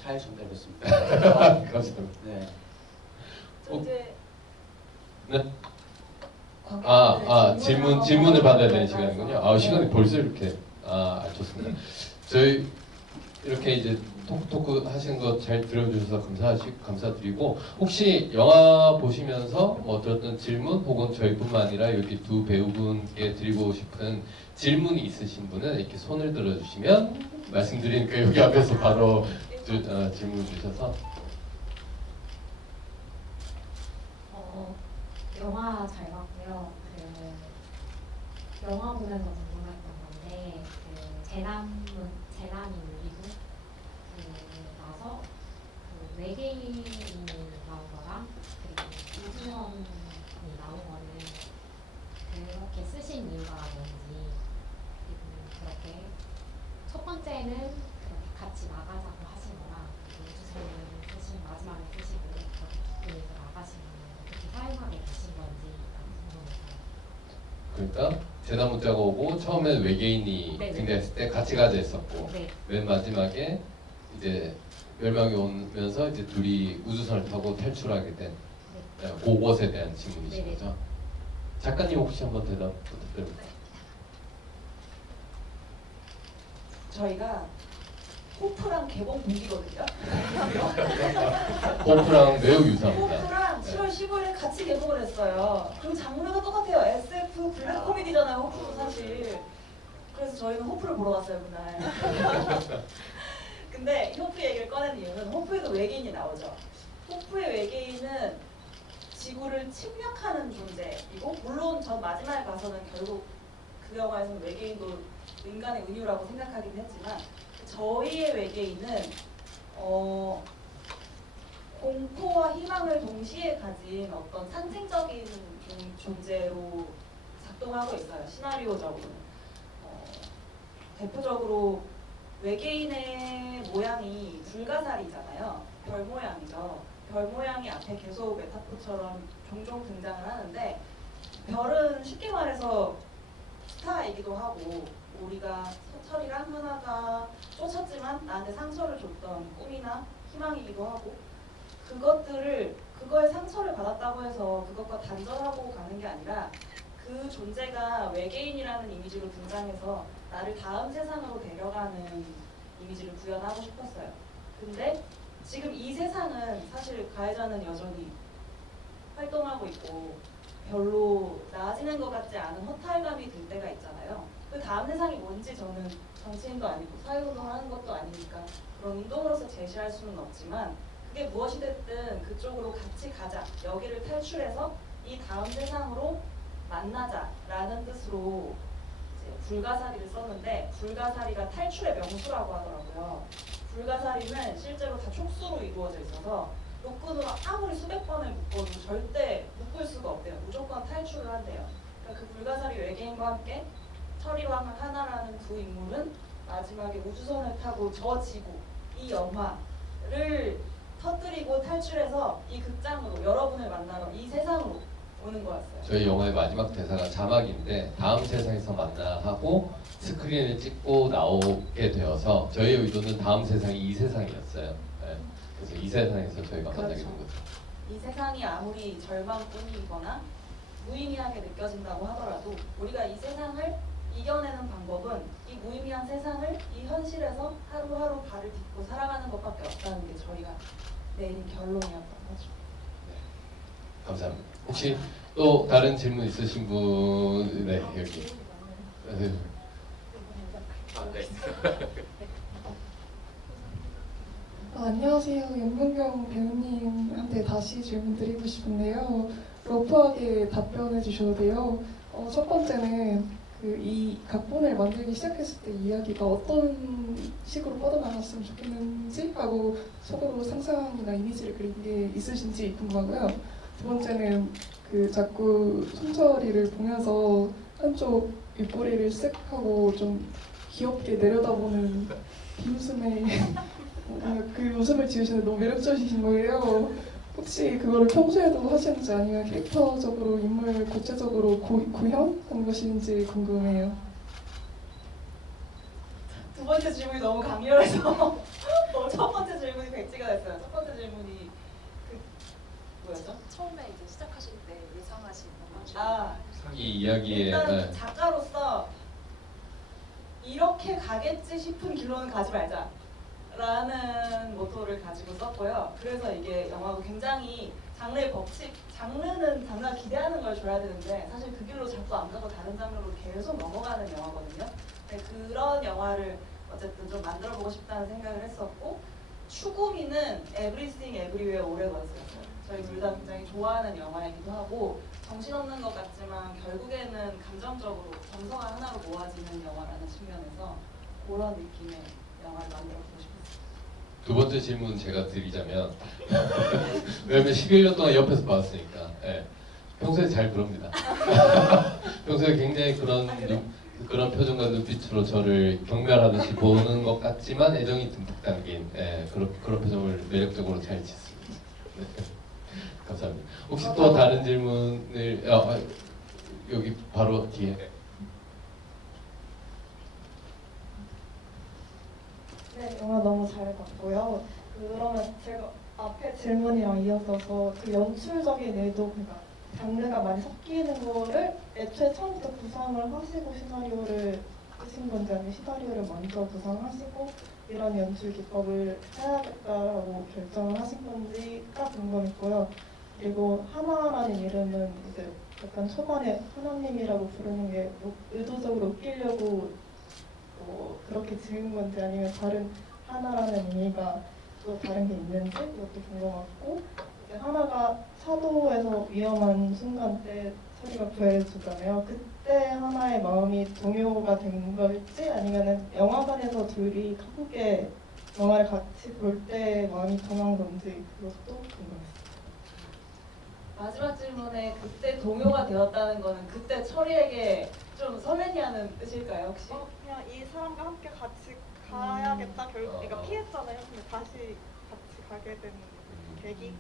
잘 전달됐습니다. 감사합니다. 네. 저 이제 네. 관객분들 질문을 받아야 되는 받아서. 시간이군요. 시간이 벌써 이렇게. 좋습니다. 저희 이렇게 이제 토크 하시는 거 잘 들어주셔서 감사드리고 혹시 영화 보시면서 뭐 들었던 질문 혹은 저희뿐만 아니라 여기 두 배우분께 드리고 싶은 질문이 있으신 분은 이렇게 손을 들어주시면 말씀드리니까 여기 앞에서 바로 질문 주셔서 영화 잘 봤고요. 영화 보면서 궁금했던 건데 재난이 울리고 나서 외계인이 나온 거랑 그리고 우주선이 나온 거는 그렇게 쓰신 이유가 뭔지 그리고 그렇게 첫 번째는 그렇게 같이 나가자고 하신 거랑 우주선을 마지막에 쓰시고 그렇게 나가신 거는 어떻게 사용하게 되신 건지 궁금해서요. 그러니까 재난 문자가 오고 처음엔 외계인이 네네. 등장했을 때 같이 가자 했었고 네. 맨 마지막에 이제 멸망이 오면서 이제 둘이 우주선을 타고 탈출하게 된 그것에 대한 질문이신 네네. 거죠. 작가님 혹시 한번 대답 부탁드립니다. 저희가 호프랑 개봉 분기거든요. 호프랑 매우 유사합니다. 호프랑 7월 15일에 같이 개봉을 했어요. 그리고 장르가 똑같아요. SF 블랙 코미디잖아요. 호프도 사실. 그래서 저희는 호프를 보러 갔어요 그날. 근데 이 호프 얘기를 꺼낸 이유는 호프에도 외계인이 나오죠. 호프의 외계인은 지구를 침략하는 존재이고 물론 전 마지막에 가서는 결국 그 영화에서는 외계인도 인간의 은유라고 생각하긴 했지만 저희의 외계인은 공포와 희망을 동시에 가진 어떤 상징적인 존재로 작동하고 있어요. 시나리오적으로는. 대표적으로 외계인의 모양이 불가사리잖아요. 별 모양이죠. 별 모양이 앞에 계속 메타포처럼 종종 등장을 하는데 별은 쉽게 말해서 스타이기도 하고 우리가 철이랑 하나가 쫓았지만 나한테 상처를 줬던 꿈이나 희망이기도 하고 그거에 상처를 받았다고 해서 그것과 단절하고 가는 게 아니라 그 존재가 외계인이라는 이미지로 등장해서 나를 다음 세상으로 데려가는 이미지를 구현하고 싶었어요. 근데 지금 이 세상은 사실 가해자는 여전히 활동하고 있고 별로 나아지는 것 같지 않은 허탈감이 들 때가 있잖아요. 그 다음 세상이 뭔지 저는 정치인도 아니고 사회운동을 하는 것도 아니니까 그런 운동으로서 제시할 수는 없지만 그게 무엇이 됐든 그쪽으로 같이 가자, 여기를 탈출해서 이 다음 세상으로 만나자라는 뜻으로 이제 불가사리를 썼는데 불가사리가 탈출의 명수라고 하더라고요. 불가사리는 실제로 다 촉수로 이루어져 있어서 로끈으로 아무리 수백 번을 묶어도 절대 묶을 수가 없대요. 무조건 탈출을 한대요. 그러니까 그 불가사리 외계인과 함께 철이와 하나라는 두 인물은 마지막에 우주선을 타고 저 지구, 이 영화를 터뜨리고 탈출해서 이 극장으로 여러분을 만나러 이 세상으로 오는 거였어요. 저희 영화의 마지막 대사가 자막인데 다음 세상에서 만나 하고 스크린을 찍고 나오게 되어서 저희의 의도는 다음 세상이 이 세상이었어요. 네. 그래서 이 세상에서 저희가 만나게 된 거죠. 이 세상이 아무리 절망뿐이거나 무의미하게 느껴진다고 하더라도 우리가 이 세상을 이겨내는 방법은 이 무의미한 세상을 이 현실에서 하루하루 발을 딛고 살아가는 것밖에 없다는 게 저희가 내린 결론이었던 거죠. 감사합니다. 혹시 또 다른 질문 있으신 분? 네, 여기. 안녕하세요. 연문경 배우님한테 다시 질문 드리고 싶은데요. 러프하게 답변해 주셔도 돼요. 첫 번째는 이 각본을 만들기 시작했을 때 이야기가 어떤 식으로 뻗어나갔으면 좋겠는지 하고 속으로 상상이나 이미지를 그린 게 있으신지 궁금하고요. 두 번째는 자꾸 손철이를 보면서 한쪽 입꼬리를 쓱 하고 좀 귀엽게 내려다보는 비웃음에 그 웃음을 지으시는데 너무 매력적이신 거예요. 혹시 그거를 평소에도 하시는지 아니면 캐릭터적으로 인물 구체적으로 구현한 것인지 궁금해요. 두 번째 질문이 너무 강렬해서 첫 번째 질문이 백지가 됐어요. 첫 번째 질문이 뭐였죠? 처음에 이제 시작하실 때 예상하신 이 이야기에 일단 작가로서 이렇게 가겠지 싶은 길로는 가지 말자 라는 모토를 가지고 썼고요. 그래서 이게 영화가 굉장히 장르의 법칙, 장르는 장르가 기대하는 걸 줘야 되는데 사실 그 길로 자꾸 안 가고 다른 장르로 계속 넘어가는 영화거든요. 근데 그런 영화를 어쨌든 좀 만들어보고 싶다는 생각을 했었고 추구미는 Everything Everywhere All at Once였어요. 저희 둘 다 굉장히 좋아하는 영화이기도 하고 정신없는 것 같지만 결국에는 감정적으로 정서가 하나로 모아지는 영화라는 측면에서 그런 느낌의 영화를 만들어보고 싶었어요. 두 번째 질문 제가 드리자면 왜냐면 11년 동안 옆에서 봤으니까 평소에 잘 그럽니다. 평소에 굉장히 그런 표정과 눈빛으로 저를 경멸하듯이 보는 것 같지만 애정이 듬뿍 담긴 그런 표정을 매력적으로 잘 짓습니다. 네. 감사합니다. 혹시 또 다른 질문을 여기 바로 뒤에. 네, 영화 너무 잘 봤고요. 그러면 제가 앞에 질문이랑 이어져서 그 연출적인 의도, 그러니까 장르가 많이 섞이는 거를 애초에 처음부터 구상을 하시고 시나리오를 쓰신 건지 아니면 시나리오를 먼저 구상하시고 이런 연출 기법을 해야겠다라고 결정을 하신 건지가 궁금했고요. 그리고 하나라는 이름은 이제 약간 초반에 하나님이라고 부르는 게 의도적으로 웃기려고 그렇게 지은 건지 아니면 다른 하나라는 의미가 또 다른 게 있는지 그것도 궁금하고 이제 하나가 사도에서 위험한 순간 때 서리가 구해주잖아요. 그때 하나의 마음이 동요가 된 걸지 아니면은 영화관에서 둘이 함께 영화를 같이 볼 때 마음이 통한 건지 그것도 궁금했어요. 마지막 질문에 그때 동요가 되었다는 거는 그때 철이에게 좀 설레냐는 뜻일까요 혹시? 그냥 이 사람과 함께 같이 가야겠다 결국 그러니까 피했잖아요. 근데 다시 같이 가게 된 계기.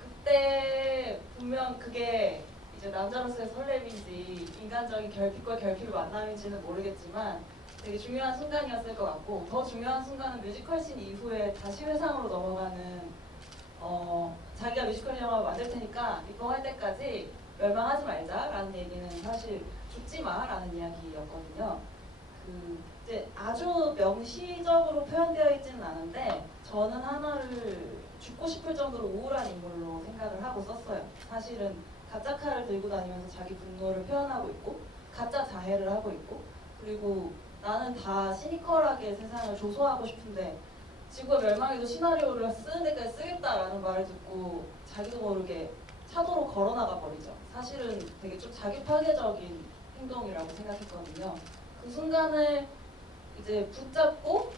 그때 분명 그게 이제 남자로서의 설렘인지 인간적인 결핍과 결핍의 만남인지는 모르겠지만 되게 중요한 순간이었을 것 같고 더 중요한 순간은 뮤지컬씬 이후에 다시 회상으로 넘어가는 자기가 뮤지컬 영화를 만들 테니까 입봉할 때까지 멸망하지 말자라는 얘기는 사실 죽지 마라는 이야기였거든요. 이제 아주 명시적으로 표현되어 있지는 않은데 저는 하나를 죽고 싶을 정도로 우울한 인물로 생각을 하고 썼어요. 사실은 가짜 칼을 들고 다니면서 자기 분노를 표현하고 있고 가짜 자해를 하고 있고 그리고 나는 다 시니컬하게 세상을 조소하고 싶은데 지구가 멸망해도 시나리오를 쓰는 데까지 쓰겠다라는 말을 듣고 자기도 모르게 차도로 걸어나가 버리죠. 사실은 되게 좀 자기 파괴적인 행동이라고 생각했거든요. 그 순간을 이제 붙잡고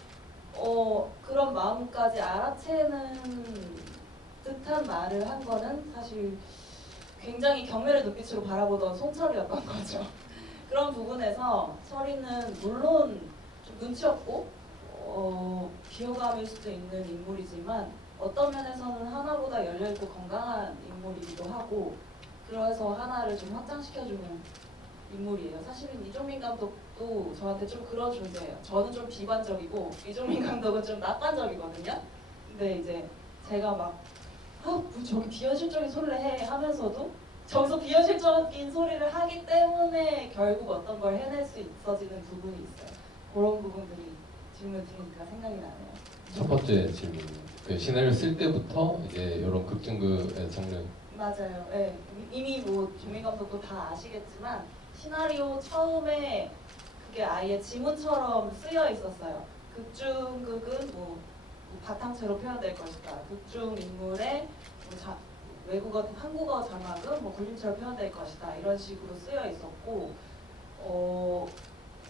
그런 마음까지 알아채는 듯한 말을 한 거는 사실 굉장히 경멸의 눈빛으로 바라보던 송철이었던 거죠. 그런 부분에서 철이는 물론 좀 눈치 없고 비호감일 수도 있는 인물이지만 어떤 면에서는 하나보다 열려있고 건강한 인물이기도 하고 그래서 하나를 좀 확장시켜주는 인물이에요. 사실은 이종민 감독도 저한테 좀 그런 존재예요. 저는 좀 비관적이고 이종민 감독은 좀 낙관적이거든요. 근데 이제 제가 막 뭐 저기 비현실적인 소리를 해 하면서도 저기서 비현실적인 소리를 하기 때문에 결국 어떤 걸 해낼 수 있어지는 부분이 있어요. 그런 부분들이 질문 들으니까 생각이 나네요. 첫 번째 질문. 그 시나리오 쓸 때부터 이제 이런 극중극의 장르. 맞아요. 네. 이미 뭐 종민 감독도 다 아시겠지만 시나리오 처음에 그게 아예 지문처럼 쓰여 있었어요. 극중극은 뭐 바탕체로 표현될 것이다. 극중 인물의 뭐 외국어, 한국어 자막은 뭐 굴림체로 표현될 것이다. 이런 식으로 쓰여 있었고,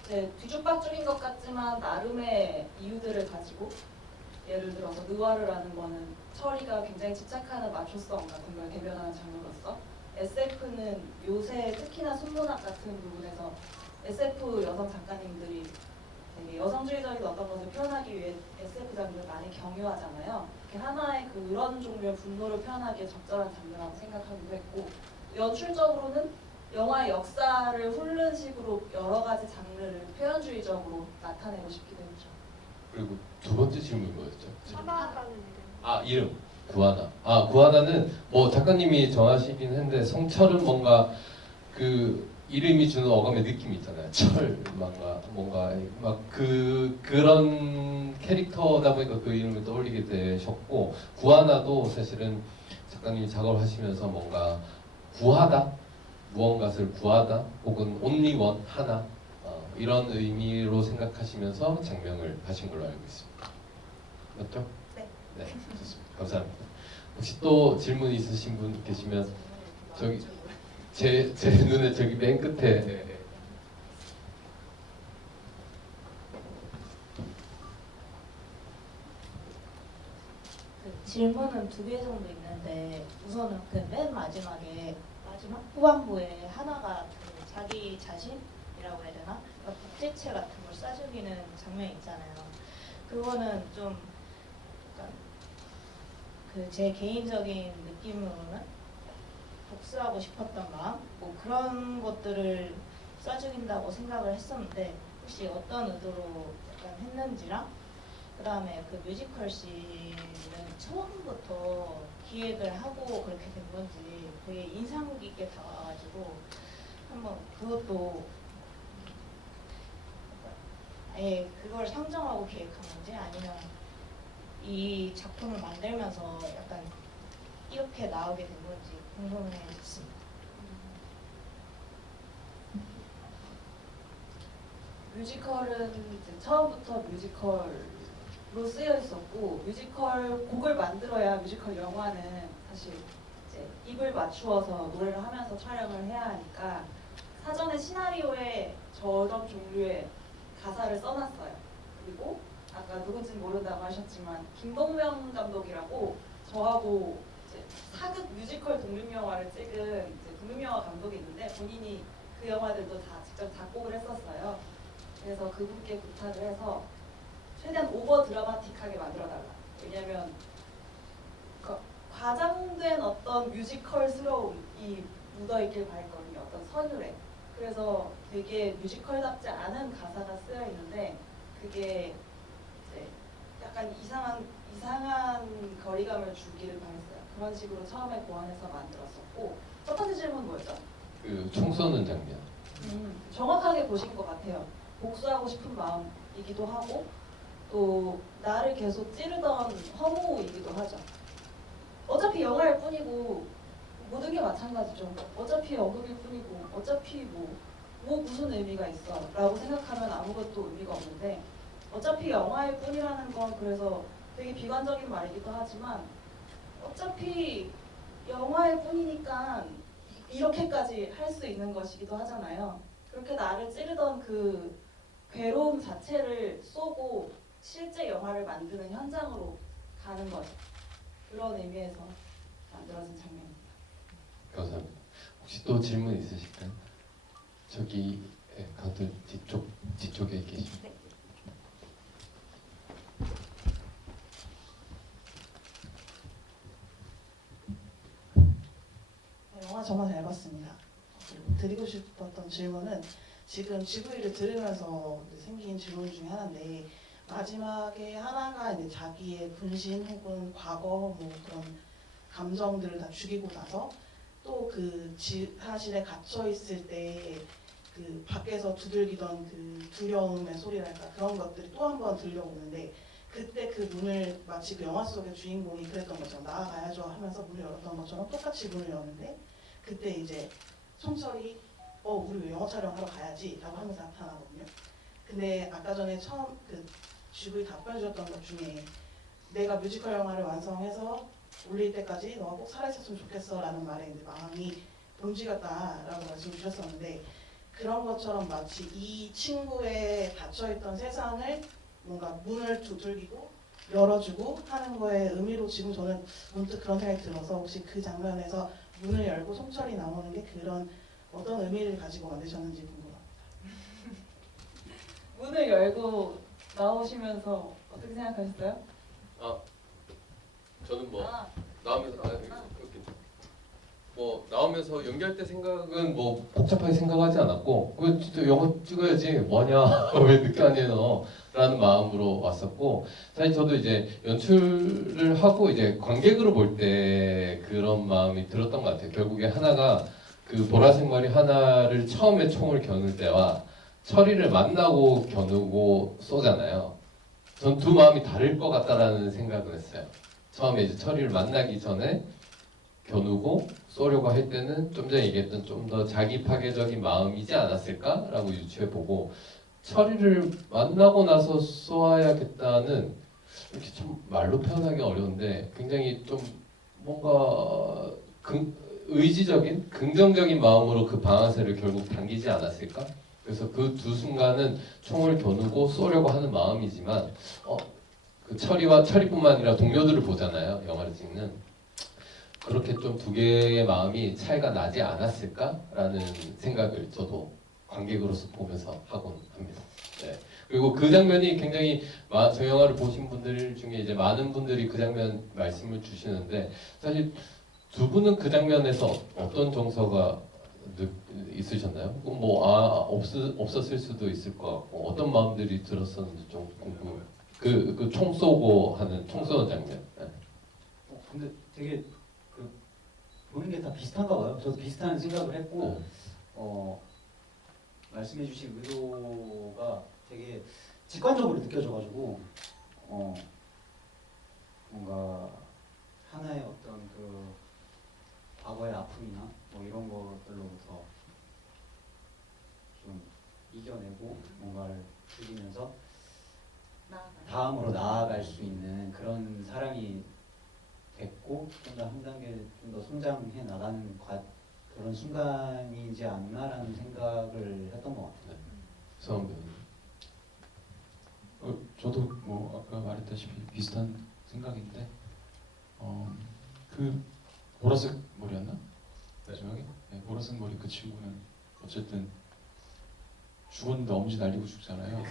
이제 뒤죽박죽인 것 같지만 나름의 이유들을 가지고 예를 들어서 느와르라는 거는 철이가 굉장히 집착하는 마초성 같은 걸 대변하는 장르로서 SF는 요새 특히나 순문학 같은 부분에서 SF 여성 작가님들이 되게 여성주의적인 어떤 것을 표현하기 위해 SF 장르를 많이 경유하잖아요. 하나의 그런 종류의 분노를 표현하기에 적절한 장르라고 생각하기도 했고 연출적으로는 영화의 역사를 훑는 식으로 여러 가지 장르를 표현주의적으로 나타내고 싶기도 했죠. 그리고 두 번째 질문 뭐였죠? 하나라는 이름. 아 이름 구하나. 아 구하나는 뭐 작가님이 정하시긴 했는데 성철은 뭔가 그 이름이 주는 어감의 느낌이 있잖아요. 철 뭔가 막 그런 캐릭터다 보니까 그 이름을 떠올리게 되셨고 구하나도 사실은 작가님이 작업을 하시면서 뭔가 구하다 무언가를 구하다 혹은 only one 하나 이런 의미로 생각하시면서 장명을 하신 걸로 알고 있습니다. 맞죠? 네. 네, 좋습니다. 감사합니다. 혹시 또 질문 있으신 분 계시면 저기 제 눈에 저기 맨 끝에 그 질문은 두 개 정도 있는데 우선은 그 맨 마지막에 마지막 후반부에 하나가 그 자기 자신이라고 해야 되나? 그러니까 복제체 같은 걸 싸죽이는 장면이 있잖아요. 그거는 좀 그 제 개인적인 느낌으로는 복수하고 싶었던 마음 뭐 그런 것들을 쏴죽인다고 생각을 했었는데 혹시 어떤 의도로 약간 했는지랑 그 다음에 그 뮤지컬 씬은 처음부터 기획을 하고 그렇게 된 건지 되게 인상 깊게 다가와가지고 한번 그것도 아예 그걸 상정하고 기획한 건지 아니면 이 작품을 만들면서 약간 이렇게 나오게 된 건지 궁금해졌습니다. 뮤지컬은 이제 처음부터 뮤지컬로 쓰여 있었고 뮤지컬 곡을 만들어야 뮤지컬 영화는 사실 이제 입을 맞추어서 노래를 하면서 촬영을 해야 하니까 사전에 시나리오에 저런 종류의 가사를 써놨어요. 그리고 아까 누군지는 모른다고 하셨지만 김동명 감독이라고 저하고 이제 사극 뮤지컬 독립영화를 찍은 이제 독립영화 감독이 있는데 본인이 그 영화들도 다 직접 작곡을 했었어요. 그래서 그분께 부탁을 해서 최대한 오버 드라마틱하게 만들어달라. 왜냐면 과장된 어떤 뮤지컬스러움이 묻어있길 바랬거든요. 어떤 선율에. 그래서 되게 뮤지컬답지 않은 가사가 쓰여 있는데 그게 이제 약간 이상한 거리감을 주기를 바랬어요. 그런 식으로 처음에 고안해서 만들었었고 첫 번째 질문 뭐였죠? 그 총 쏘는 장면. 정확하게 보신 것 같아요. 복수하고 싶은 마음 허무이기도 하고 또 나를 계속 찌르던 허무이기도 하죠. 어차피 영화일 뿐이고 모든 게 마찬가지죠. 어차피 연극일 뿐이고 어차피 뭐 무슨 의미가 있어 라고 생각하면 아무것도 의미가 없는데 어차피 영화일 뿐이라는 건 그래서 되게 비관적인 말이기도 하지만 어차피 영화일 뿐이니까 이렇게까지 할 수 있는 것이기도 하잖아요. 그렇게 나를 찌르던 그 괴로움 자체를 쏘고 실제 영화를 만드는 현장으로 가는 거죠. 그런 의미에서 만들어진 장면입니다. 감사합니다. 혹시 또 질문 있으실까요? 저기 가운데 뒤쪽에 계십니다. 영화 정말 잘 봤습니다. 그리고 드리고 싶었던 질문은 지금 GV를 들으면서 생긴 질문 중에 하나인데 마지막에 하나가 이제 자기의 분신 혹은 과거 뭐 그런 감정들을 다 죽이고 나서 또 그 지하실에 갇혀 있을 때 그 밖에서 두들기던 그 두려움의 소리랄까 그런 것들이 또 한 번 들려오는데 그때 그 문을 마치 그 영화 속의 주인공이 그랬던 것처럼 나아가야죠 하면서 문을 열었던 것처럼 똑같이 문을 여는데 그때 이제 송철이 우리 왜 영화 촬영하러 가야지 라고 하면서 나타나거든요. 근데 아까 전에 처음 그 GV 답변 주셨던 것 중에 내가 뮤지컬 영화를 완성해서 올릴 때까지 너가 꼭 살아있었으면 좋겠어 라는 말에 이제 마음이 본쥐 같다라고 말씀 주셨었는데 그런 것처럼 마치 이 친구의 닫혀있던 세상을 뭔가 문을 두들기고 열어주고 하는 거에 의미로 지금 저는 문득 그런 생각이 들어서 혹시 그 장면에서 문을 열고 송철이 나오는 게 그런 어떤 의미를 가지고 만드셨는지 궁금합니다. 문을 열고 나오시면서 어떻게 생각하셨어요? 저는 뭐 아, 나오면서 뭐 나오면서 연기할 때 생각은 뭐 복잡하게 생각하지 않았고 그 진짜 영화 찍어야지 뭐냐 왜 늦게 하니 너라는 마음으로 왔었고 사실 저도 이제 연출을 하고 이제 관객으로 볼 때 그런 마음이 들었던 것 같아요. 결국에 하나가 그 보라색 머리 하나를 처음에 총을 겨눌 때와 철이를 만나고 겨누고 쏘잖아요. 전 두 마음이 다를 것 같다라는 생각을 했어요. 처음에 이제 철이를 만나기 전에 겨누고 쏘려고 할 때는 좀 전에 얘기했던 좀 더 자기 파괴적인 마음이지 않았을까라고 유추해보고 철이를 만나고 나서 쏘아야겠다는 이렇게 좀 말로 표현하기 어려운데 굉장히 좀 뭔가 의지적인 긍정적인 마음으로 그 방아쇠를 결국 당기지 않았을까? 그래서 그 두 순간은 총을 겨누고 쏘려고 하는 마음이지만 그 철이뿐만 아니라 동료들을 보잖아요. 영화를 찍는 그렇게 좀 두 개의 마음이 차이가 나지 않았을까라는 생각을 저도 관객으로서 보면서 하곤 합니다. 네. 그리고 그 장면이 굉장히 저 영화를 보신 분들 중에 이제 많은 분들이 그 장면 말씀을 주시는데 사실 두 분은 그 장면에서 어떤 정서가 있으셨나요? 없었을 수도 있을 것 같고 어떤 마음들이 들었었는지 좀 궁금해요. 그 총 쏘고 하는 총 쏘는 장면. 네. 근데 되게 보는 게 다 비슷한가 봐요. 저도 비슷한 생각을 했고 말씀해주신 의도가 되게 직관적으로 느껴져가지고 뭔가 하나의 어떤 그 과거의 아픔이나 뭐 이런 것들로부터 좀 이겨내고 뭔가를 즐기면서 다음으로 나아갈 수 있는 그런 사람이 됐고 좀 더 한 단계 좀 더 성장해 나가는 그런 순간이지 않나라는 생각을 했던 것 같아요. 서원 배우님. 저도 뭐 아까 말했다시피 비슷한 생각인데 그 보라색 머리였나? 마지막에? 네, 보라색 머리 그 친구는 어쨌든 죽었는데 엄지 날리고 죽잖아요.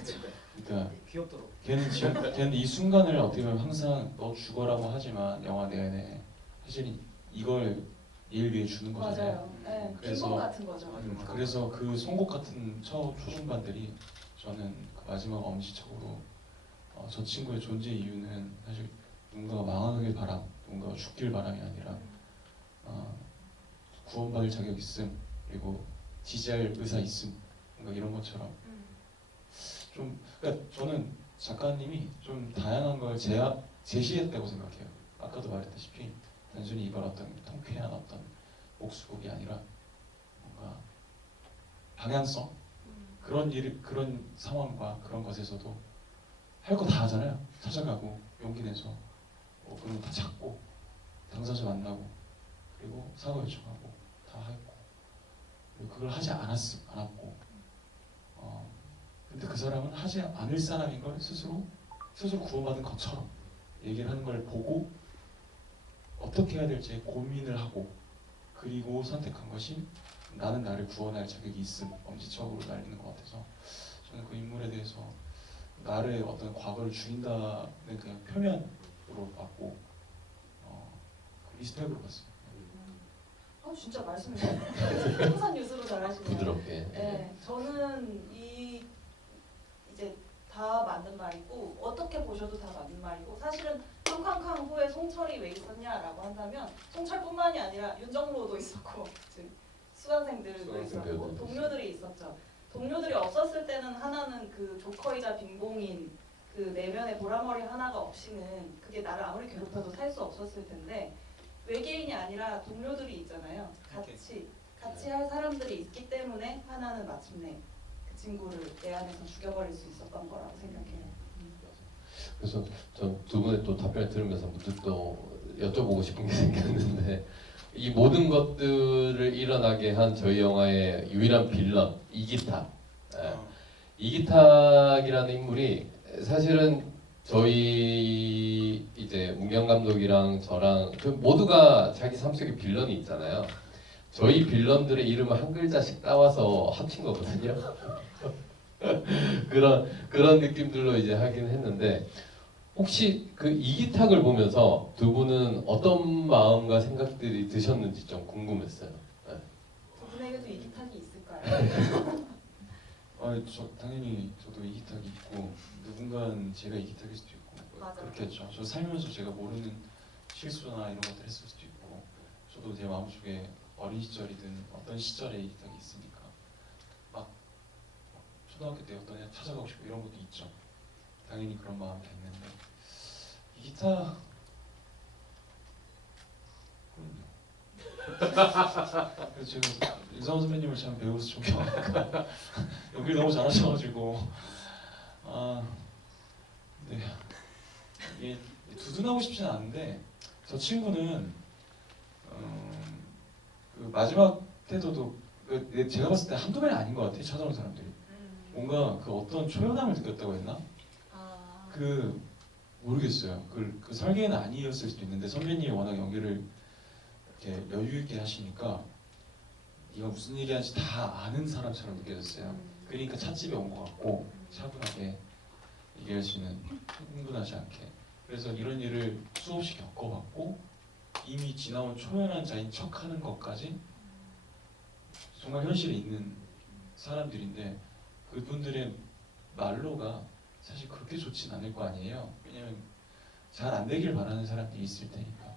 그러니까 귀엽도록. 걔는 이 순간을 어떻게 보면 항상 너 죽어라고 하지만 영화 내내 사실 이걸 일 위해 주는 거잖아요. 맞아요. 네, 그래서 기본 같은 거죠. 그래서 그 송곳 같은 초중반들이 저는 그 마지막 엄지척으로 저 친구의 존재 이유는 사실 누군가가 망하길 바람, 누군가가 죽길 바람이 아니라 구원받을 자격 있음 그리고 지지할 의사 있음 뭔가 이런 것처럼 좀 그러니까 저는 작가님이 좀 다양한 걸 제시했다고 생각해요. 아까도 말했다시피 단순히 이걸 어떤 통쾌한 어떤 목수곡이 아니라 뭔가 방향성 그런 일 그런 상황과 그런 것에서도 할 거 다 하잖아요. 찾아가고 용기 내서 그런 거 다 찾고 당사자 만나고 그리고 사과 요청하고 다 했고 그리고 그걸 하지 않았고 근데 그 사람은 하지 않을 사람인 걸 스스로 구원받은 것처럼 얘기를 하는 걸 보고 어떻게 해야 될지 고민을 하고 그리고 선택한 것이 나는 나를 구원할 자격이 있음 엄지척으로 날리는 것 같아서 저는 그 인물에 대해서 나를 어떤 과거를 죽인다는 그냥 표면으로 봤고 그 리스펙으로 봤어요. 진짜 말씀을 항상 뉴스로 잘하시네요. 부드럽게. 네, 저는 이제 다 맞는 말이고 어떻게 보셔도 다 맞는 말이고 사실은 康康 후에 송철이 왜 있었냐라고 한다면 송철뿐만이 아니라 윤정로도 있었고 수강생들도 수강생들도 있었고 있었죠. 동료들이 있었죠. 동료들이 없었을 때는 하나는 그 조커이자 빈봉인 그 내면의 보라머리 하나가 없이는 그게 나를 아무리 괴롭혀도 살 수 없었을 텐데 외계인이 아니라 동료들이 있잖아요. 같이 할 사람들이 있기 때문에 하나는 마침내 그 친구를 내 안에서 죽여버릴 수 있었던 거라고 생각해요. 그래서 전 두 분의 또 답변을 들으면서 문득 또 여쭤보고 싶은 게 생겼는데 이 모든 것들을 일어나게 한 저희 영화의 유일한 빌런 이기탁. 이기탁이라는 인물이 사실은 저희 이제 문경 감독이랑 저랑 그 모두가 자기 삶 속에 빌런이 있잖아요. 저희 빌런들의 이름을 한 글자씩 따와서 합친 거거든요. 그런 느낌들로 이제 하긴 했는데 혹시 그 이기탁을 보면서 두 분은 어떤 마음과 생각들이 드셨는지 좀 궁금했어요. 네. 두 분에게도 이기탁이 있을까요? 당연히 저도 이기탁이 있고 누군가는 제가 이기탁일 수도 있고 맞아요. 그렇겠죠. 저 살면서 제가 모르는 실수나 이런 것들 했을 수도 있고 저도 제 마음속에 어린 시절이든 어떤 시절에 이기탁이 있으니까 막 초등학교 때 어떤 애 찾아가고 싶고 이런 것도 있죠. 당연히 그런 마음 다 있는데 이기탁 그래서 제가 윤상호 선배님을 참 배우서 존경하니까 연기를 너무 잘하셔가지고 네 이게 두둔하고 싶지는 않은데 저 친구는 그 마지막 태도도 제가 봤을 때 한두 번이 아닌 것 같아요. 찾아온 사람들이 뭔가 그 어떤 초연함을 느꼈다고 했나? 그 모르겠어요. 그 설계는 아니었을 수도 있는데 선배님이 워낙 연기를 이렇게 여유 있게 하시니까 네가 무슨 얘기하는지 다 아는 사람처럼 느껴졌어요. 그러니까 찻집에 온 것 같고 차분하게 얘기할 수 있는 흥분하지 않게. 그래서 이런 일을 수없이 겪어봤고 이미 지나온 초연한 자인 척하는 것까지 정말 현실에 있는 사람들인데 그분들의 말로가 사실 그렇게 좋진 않을 거 아니에요. 왜냐면 잘 안 되길 바라는 사람들이 있을 테니까.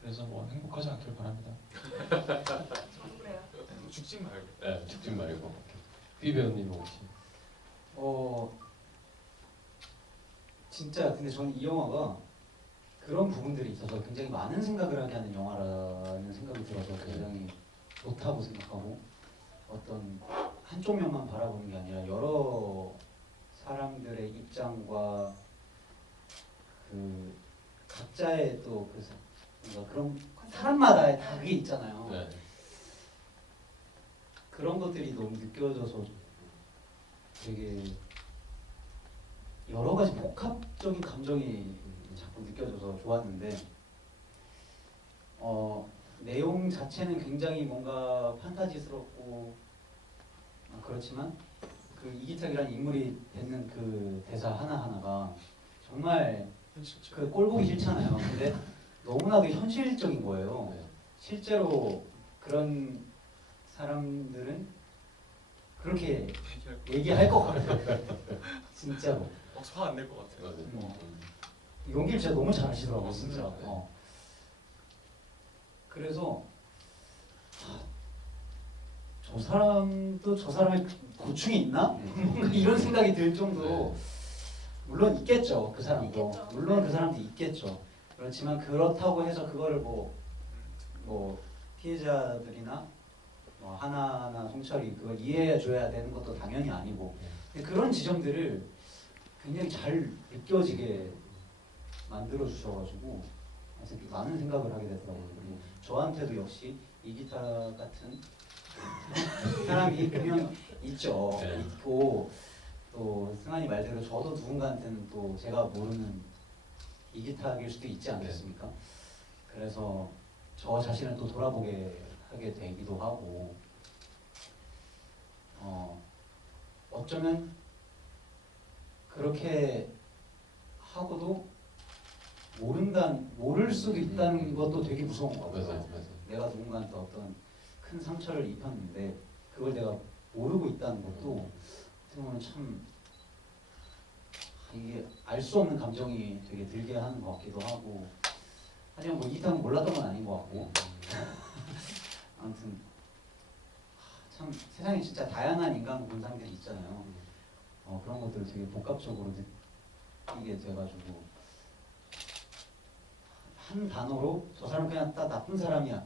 그래서 뭐 행복하지 않길 바랍니다. 저도 그래요. 죽지 말고. 네, 죽지 말고. 삐 배우님 혹시? 진짜 근데 저는 이 영화가 그런 부분들이 있어서 굉장히 많은 생각을 하게 하는 영화라는 생각이 들어서 굉장히 좋다고 생각하고 어떤 한쪽 면만 바라보는 게 아니라 여러 사람들의 입장과 그 각자의 또 뭔가 그런 사람마다의 다 그게 있잖아요. 네. 그런 것들이 너무 느껴져서 되게 여러 가지 복합적인 감정이 자꾸 느껴져서 좋았는데 내용 자체는 굉장히 뭔가 판타지스럽고 그렇지만 그 이기탁이라는 인물이 뱉는 그 대사 하나하나가 정말 그 꼴보기 싫잖아요. 근데 너무나도 현실적인 거예요. 네. 실제로 그런 사람들은 그렇게 얘기할 것 같아요. 진짜로. 화 안 낼 것 같아요. 연기를 진짜 너무 잘하시더라고요, 진짜. 네. 그래서 저 사람도 저 사람의 고충이 있나? 이런 생각이 들 정도로 물론 있겠죠 그 사람도 있겠죠. 물론 그 사람도 있겠죠. 그렇지만 그렇다고 해서 그거를 뭐 피해자들이나 뭐 하나나 송철이 그걸 이해해 줘야 되는 것도 당연히 아니고 근데 그런 지점들을 굉장히 잘 느껴지게 만들어 주셔가지고 많은 생각을 하게 되더라고요. 그리고 저한테도 역시 이기타 같은 사람이 분명 있죠. 네. 있고 또 승환이 말대로 저도 누군가한테는 또 제가 모르는 이기타일 수도 있지 않겠습니까? 그래서 저 자신을 또 돌아보게 하게 되기도 하고 어쩌면 그렇게 하고도 모를 수도 있다는 것도 되게 무서운 것 같아요. 맞아요. 내가 누군가한테 어떤 큰 상처를 입혔는데 그걸 내가 모르고 있다는 것도 어떻게 보면 참 이게 알 수 없는 감정이 되게 들게 하는 것 같기도 하고 하지만 뭐 이기타는 몰랐던 건 아닌 것 같고 아무튼 참 세상에 진짜 다양한 인간 군상들이 있잖아요. 그런 것들을 되게 복합적으로 느끼게 돼가지고 한 단어로 저 사람 그냥 딱 나쁜 사람이야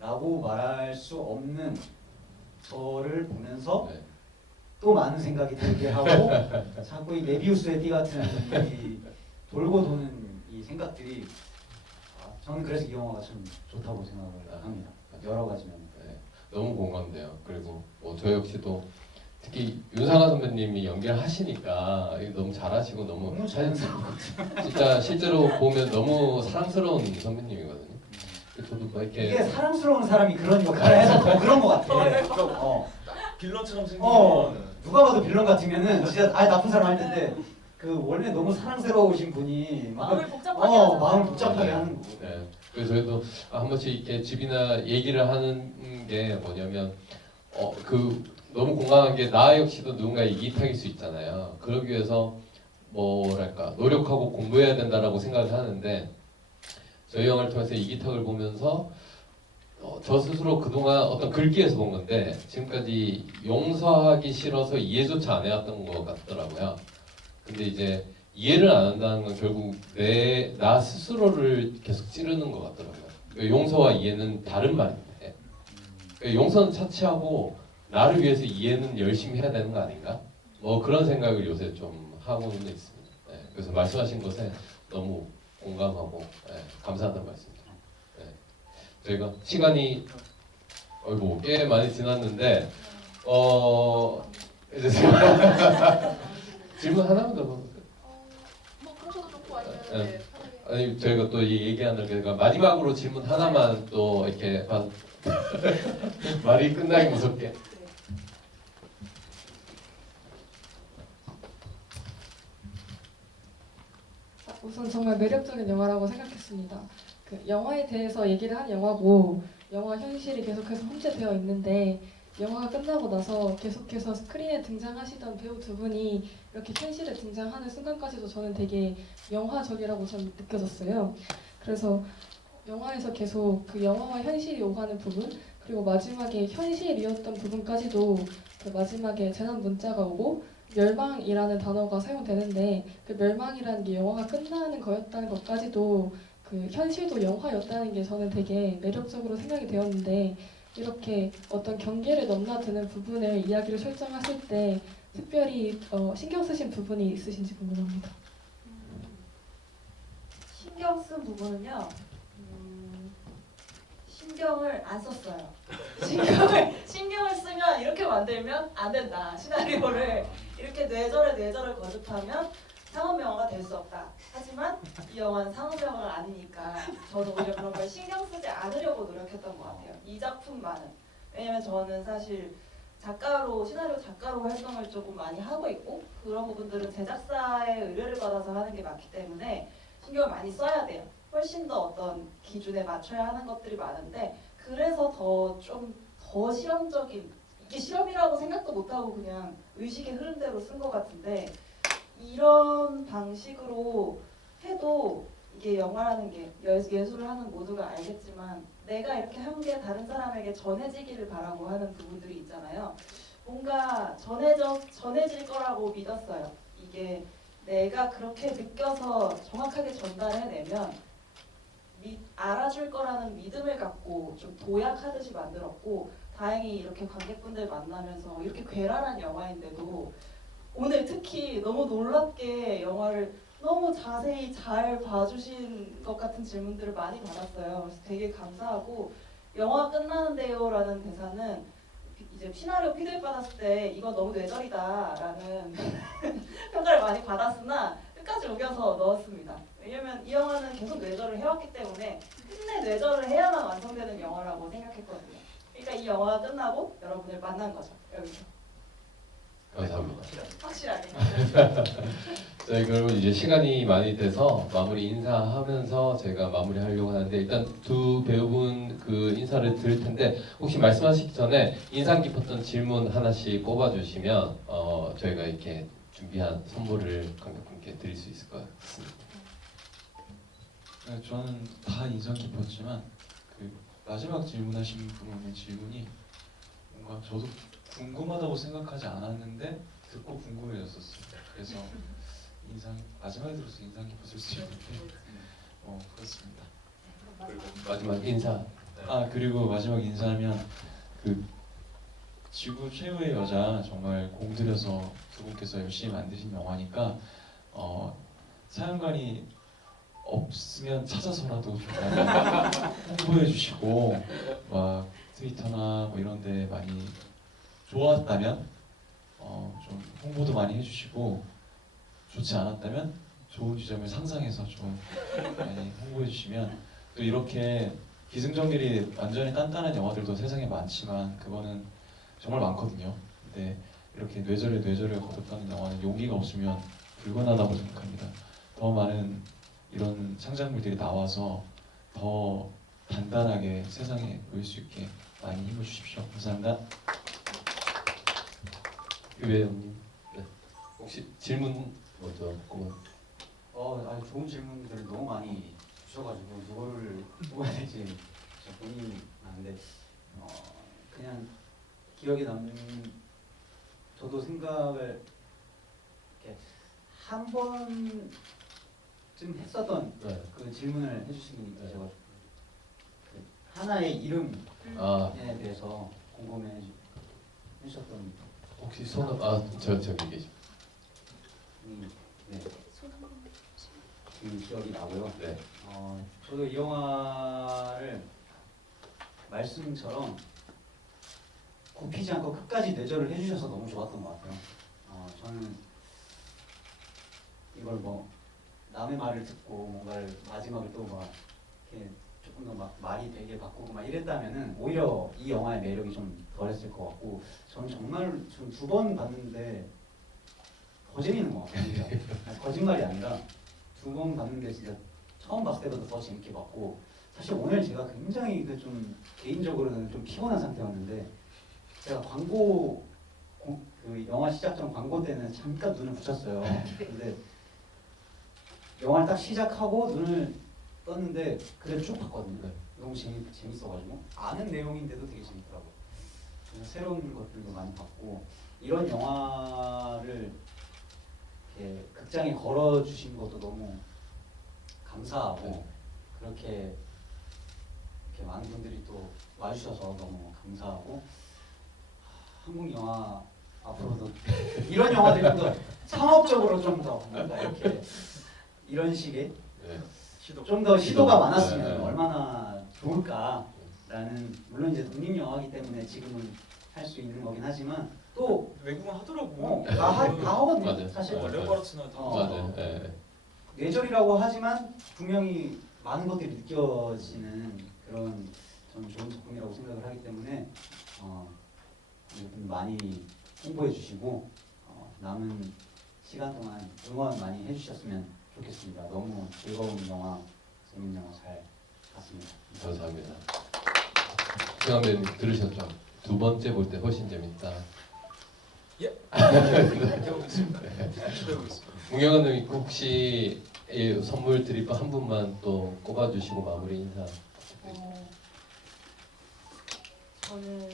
라고 말할 수 없는 저를 보면서 네. 또 많은 생각이 들게 하고 자꾸 이 메비우스의 띠 같은 이 돌고 도는 이 생각들이 저는 그래서 이 영화가 참 좋다고 생각을 합니다. 여러 가지 면. 네, 너무 공감돼요. 그리고 뭐 저 역시도 특히 윤상아 선배님이 연기를 하시니까 이거 너무 잘하시고 너무 자연스러워. 진짜 실제로 보면 너무 사랑스러운 선배님이거든요. 저도 막 이게 이렇게 사랑스러운 사람이 그런 역할을 해서 더 그런 것 같아. 빌런처럼 생기면 누가 봐도 빌런 같으면은 진짜 나쁜 사람 할 텐데 그 원래 너무 사랑스러우신 분이 마음을 복잡하게 하잖아요. 마음을 복잡하게 하는 거. 네. 그래서 저희도 한 번씩 이렇게 집이나 얘기를 하는 게 뭐냐면 그 너무 공감한 게 나 역시도 누군가의 이기탁일 수 있잖아요. 그러기 위해서 뭐랄까 노력하고 공부해야 된다라고 생각을 하는데 저희 영화를 통해서 이기탁을 보면서 저 스스로 그동안 어떤 글귀에서 본 건데 지금까지 용서하기 싫어서 이해조차 안 해왔던 것 같더라고요. 근데 이제 이해를 안 한다는 건 결국 나 스스로를 계속 찌르는 것 같더라고요. 그러니까 용서와 이해는 다른 말인데 그러니까 용서는 차치하고 나를 위해서 이해는 열심히 해야 되는 거 아닌가? 뭐 그런 생각을 요새 좀 하고는 있습니다. 네, 그래서 말씀하신 것에 너무 공감하고 감사하다는 말씀입니다. 네, 저희가 시간이 꽤 많이 지났는데 이제 질문 하나만 더 볼까요? 뭐 그러셔도 좋고 아니면 네. 네, 편하게. 아니 저희가 또 얘기하는 게 마지막으로 질문 하나만 또 이렇게 말이 끝나기 무섭게. 우선 정말 매력적인 영화라고 생각했습니다. 그 영화에 대해서 얘기를 한 영화고 영화 현실이 계속해서 혼재되어 있는데 영화가 끝나고 나서 계속해서 스크린에 등장하시던 배우 두 분이 이렇게 현실에 등장하는 순간까지도 저는 되게 영화적이라고 저는 느껴졌어요. 그래서 영화에서 계속 그 영화와 현실이 오가는 부분 그리고 마지막에 현실이었던 부분까지도 그 마지막에 재난 문자가 오고 멸망이라는 단어가 사용되는데 그 멸망이라는 게 영화가 끝나는 거였다는 것까지도 그 현실도 영화였다는 게 저는 되게 매력적으로 생각이 되었는데 이렇게 어떤 경계를 넘나드는 부분을 이야기를 설정하실 때 특별히 신경 쓰신 부분이 있으신지 궁금합니다. 신경 쓴 부분은요. 신경을 안 썼어요. 신경을 쓰면 이렇게 만들면 안 된다. 시나리오를 이렇게 뇌절을 거듭하면 상업 영화가 될 수 없다. 하지만 이 영화는 상업 영화가 아니니까 저도 오히려 그런 걸 신경 쓰지 않으려고 노력했던 것 같아요. 이 작품만은. 왜냐면 저는 사실 시나리오 작가로 활동을 조금 많이 하고 있고 그런 부분들은 제작사의 의뢰를 받아서 하는 게 맞기 때문에 신경을 많이 써야 돼요. 훨씬 더 어떤 기준에 맞춰야 하는 것들이 많은데 그래서 더 실험적인 이게 실험이라고 생각도 못하고 그냥 의식의 흐름대로 쓴 것 같은데 이런 방식으로 해도 이게 영화라는 게 예술을 하는 모두가 알겠지만 내가 이렇게 한 게 다른 사람에게 전해지기를 바라고 하는 부분들이 있잖아요. 뭔가 전해질 거라고 믿었어요. 이게 내가 그렇게 느껴서 정확하게 전달해내면 알아줄 거라는 믿음을 갖고 좀 도약하듯이 만들었고, 다행히 이렇게 관객분들 만나면서 이렇게 괴랄한 영화인데도 오늘 특히 너무 놀랍게 영화를 너무 자세히 잘 봐주신 것 같은 질문들을 많이 받았어요. 그래서 되게 감사하고, 영화 끝나는데요라는 대사는 이제 시나리오 피드백 받았을 때 이거 너무 뇌절이다라는 평가를 많이 받았으나 끝까지 우겨서 넣었습니다. 왜냐면 이 영화는 계속 뇌절을 해왔기 때문에 끝내 뇌절을 해야만 완성되는 영화라고 생각했거든요. 그러니까 이 영화가 끝나고 여러분을 만난 거죠. 여기서. 감사합니다. 확실하게. 저희 그러면 이제 시간이 많이 돼서 마무리 인사하면서 제가 마무리하려고 하는데, 일단 두 배우분 그 인사를 드릴 텐데 혹시 말씀하시기 전에 인상 깊었던 질문 하나씩 꼽아주시면 저희가 이렇게 준비한 선물을 관객분께 드릴 수 있을 것 같습니다. 네, 저는 다 인상 깊었지만 그 마지막 질문하신 분의 질문이 뭔가 저도 궁금하다고 생각하지 않았는데 듣고 궁금해졌었어요. 그래서 마지막에 들어서 인상 깊었을 수 있는데 그렇습니다. 그리고 마지막 인사. 그리고 마지막 인사하면 그 지구 최후의 여자 정말 공들여서 두 분께서 열심히 만드신 영화니까 사연관이 없으면 찾아서라도 좀 많이 홍보해 주시고 막 트위터나 뭐 이런 데 많이 좋았다면 좀 홍보도 많이 해주시고, 좋지 않았다면 좋은 지점을 상상해서 좀 많이 홍보해 주시면, 또 이렇게 기승전결이 완전히 단단한 영화들도 세상에 많지만 그거는 정말 많거든요. 근데 이렇게 뇌절에 뇌절을 거듭하는 영화는 용기가 없으면 불가능하다고 생각합니다. 더 많은 이런 창작물들이 나와서 더 단단하게 세상에 보일 수 있게 많이 힘을 주십시오. 감사합니다. 유배우님, 네. 혹시 질문 먼저 꼽아. 좋은 질문들을 너무 많이 주셔가지고 누구를 뽑아야 될지 진짜 고민이 많은데 그냥 기억에 남는, 저도 생각을 이렇게 한 번쯤 했었던 네. 그 질문을 해주신 분이 계셔가지고 그 하나의 이름에 대해서 궁금해 해주셨던 혹시 저기 계십니다. 네. 기억이 나고요. 네. 저도 이 영화를 말씀처럼 굽히지 않고 끝까지 내절을 해주셔서 너무 좋았던 것 같아요. 저는 이걸 뭐 남의 말을 듣고 뭔가를 마지막에 또 막 이렇게 조금 더 막 말이 되게 바꾸고 막 이랬다면은 오히려 이 영화의 매력이 좀 덜했을 것 같고, 저는 정말 두 번 봤는데 더 재밌는 것 같아요. 거짓말이 아니라 두 번 봤는데 진짜 처음 봤을 때보다 더 재밌게 봤고, 사실 오늘 제가 굉장히 좀 개인적으로는 좀 피곤한 상태였는데, 제가 그 영화 시작 전 광고 때는 잠깐 눈을 붙였어요. 근데 영화를 딱 시작하고 눈을 떴는데 그래도 쭉 봤거든요. 너무 재밌어가지고 아는 내용인데도 되게 재밌더라고요. 그래서 새로운 것들도 많이 봤고, 이런 영화를 이렇게 극장에 걸어주신 것도 너무 감사하고, 그렇게 이렇게 많은 분들이 또 와주셔서 너무 감사하고, 한국 영화 앞으로도 이런 영화들이 좀 더 상업적으로 좀 더 뭔가 이렇게 이런 식의 좀 더 시도가 많았으면 얼마나 좋을까라는, 물론 이제 독립 영화이기 때문에 지금은 할 수 있는 거긴 하지만 또 외국은 하더라고. 다 하거든요. 맞아요. 사실 레오파르트나 다. 맞아요. 네. 뇌절이라고 하지만 분명히 많은 것들이 느껴지는 그런, 저는 좋은 작품이라고 생각을 하기 때문에 여러분 많이 홍보해 주시고 남은 시간 동안 응원 많이 해주셨으면 좋겠습니다. 너무 즐거운 영화, 재밌는 영화 잘 봤습니다. 감사합니다. 최강 배우님 들으셨죠? 두 번째 볼 때 훨씬 재밌다. 예. 기대하고 있습니다. 문경환님 혹시 예, 선물 드릴 분 한 분만 또 꼽아주시고 마무리 인사. 저는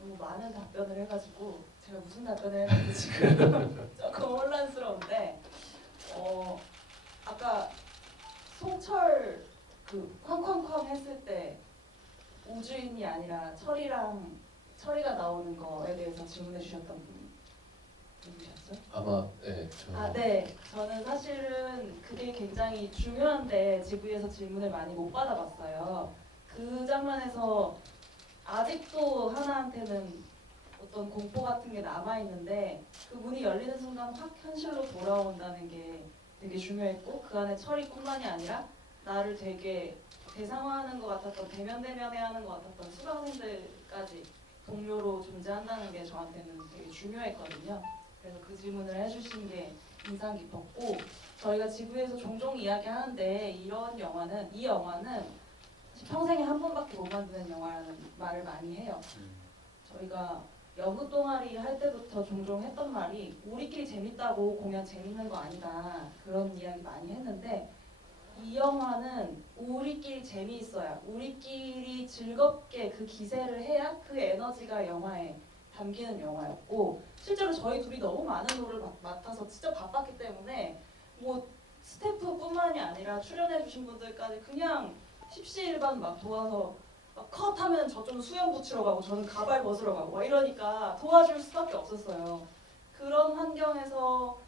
너무 많은 답변을 해가지고 제가 무슨 답변을 해야 될지 지금 조금 혼란스러운데 아까 송철 그 쾅쾅쾅 했을 때 우주인이 아니라 철이가 나오는 거에 대해서 질문해 주셨던 분이 누구셨죠? 아마 예, 네. 저는 사실은 그게 굉장히 중요한데 GV에서 질문을 많이 못 받아봤어요. 그 장면에서 아직도 하나한테는 어떤 공포 같은 게 남아있는데 그 문이 열리는 순간 확 현실로 돌아온다는 게 되게 중요했고 그 안에 철이뿐만이 아니라 나를 되게 대상화하는 것 같았던 대면대면해하는 것 같았던 수강생들까지 동료로 존재한다는 게 저한테는 되게 중요했거든요. 그래서 그 질문을 해주신 게 인상 깊었고 저희가 지구에서 종종 이야기하는데 이 영화는 평생에 한 번밖에 못 만드는 영화라는 말을 많이 해요. 저희가 연극 동아리 할 때부터 종종 했던 말이 우리끼리 재밌다고 공연 재밌는 거 아니다 그런 이야기 많이 했는데 이 영화는 우리끼리 재미있어야 우리끼리 즐겁게 그 기세를 해야 그 에너지가 영화에 담기는 영화였고 실제로 저희 둘이 너무 많은 롤을 맡아서 진짜 바빴기 때문에 뭐 스태프뿐만이 아니라 출연해주신 분들까지 그냥 십시일반 막 도와서 막 컷하면 저쪽은 수영 붙이러 가고 저는 가발 벗으러 가고 막 이러니까 도와줄 수밖에 없었어요. 그런 환경에서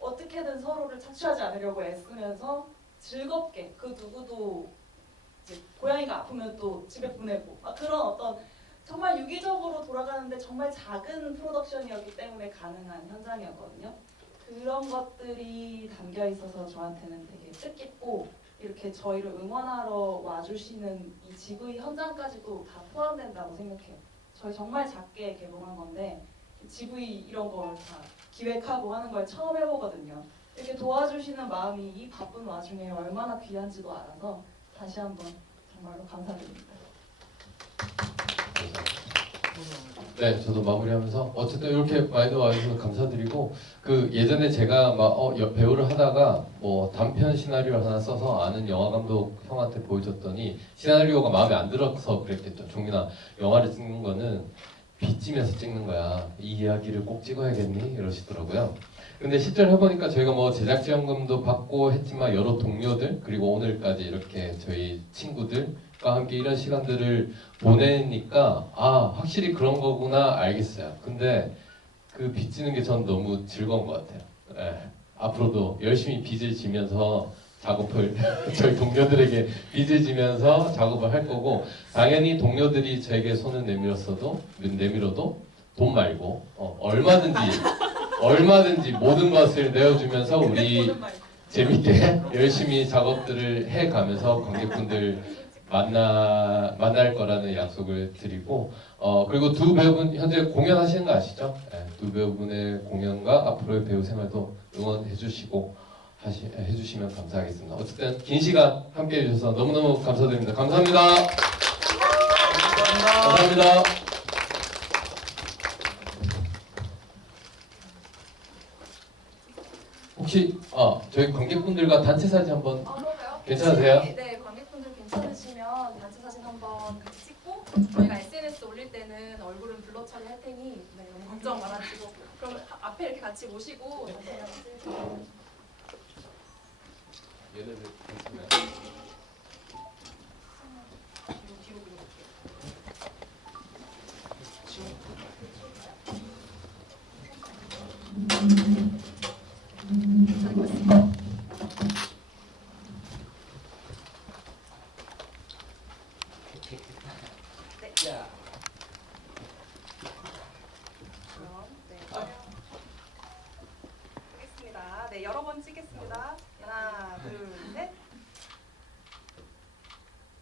어떻게든 서로를 착취하지 않으려고 애쓰면서 즐겁게 그 누구도 이제 고양이가 아프면 또 집에 보내고 막 그런 어떤 정말 유기적으로 돌아가는데 정말 작은 프로덕션이었기 때문에 가능한 현장이었거든요. 그런 것들이 담겨 있어서 저한테는 되게 뜻깊고 이렇게 저희를 응원하러 와주시는 이 GV 현장까지도 다 포함된다고 생각해요. 저희 정말 작게 개봉한 건데 GV 이런 걸 다 기획하고 하는 걸 처음 해보거든요. 이렇게 도와주시는 마음이 이 바쁜 와중에 얼마나 귀한지도 알아서 다시 한번 정말로 감사드립니다. 네, 저도 마무리하면서 어쨌든 이렇게 많이 와주셔서 감사드리고 그 예전에 제가 막 배우를 하다가 뭐 단편 시나리오를 하나 써서 아는 영화 감독 형한테 보여줬더니 시나리오가 마음에 안 들어서 그랬겠죠. 종민아, 영화를 찍는 거는 빚지면서 찍는 거야. 이 이야기를 꼭 찍어야겠니? 이러시더라고요. 근데 실제로 해보니까 저희가 뭐 제작지원금도 받고 했지만 여러 동료들 그리고 오늘까지 이렇게 저희 친구들과 함께 이런 시간들을 보내니까 아 확실히 그런 거구나 알겠어요. 근데 그 빚지는 게 전 너무 즐거운 것 같아요. 예. 앞으로도 열심히 빚을 지면서 작업을 저희 동료들에게 빚을 지면서 작업을 할 거고 당연히 동료들이 저에게 손을 내밀어도 돈 말고 얼마든지 모든 것을 내어주면서 우리 재밌게 열심히 작업들을 해가면서 관객분들 만날 거라는 약속을 드리고 그리고 두 배우분 현재 공연하시는 거 아시죠? 네, 두 배우분의 공연과 앞으로의 배우 생활도 응원해주시고 해주시면 감사하겠습니다. 어쨌든 긴 시간 함께 해주셔서 너무너무 감사드립니다. 감사합니다. 감사합니다. 혹시 저희 관객분들과 단체 사진 한번 그럴까요? 괜찮으세요? 네, 관객분들 괜찮으시면 단체 사진 한번 같이 찍고 저희가 SNS 올릴 때는 얼굴은 블러 처리할 테니 너무 걱정 말아주시고 그럼 앞에 이렇게 같이 모시고 단체 사진 찍을게요. 얘네들 괜찮아요. 뒤로 밀어볼게요. 하겠습니다. 네, 여러 번 찍겠습니다. 하나, 둘, 셋.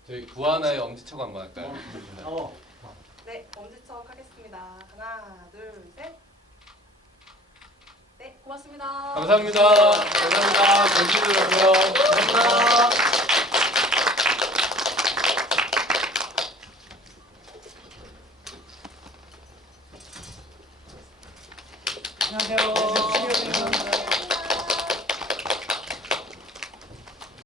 저희 구하나의 엄지척 한번 할까요? 네, 엄지척 하겠습니다. 하나, 둘, 셋. 네, 고맙습니다. 감사합니다. 감사합니다. 조심히 가세요. 감사합니다. 안녕하세요.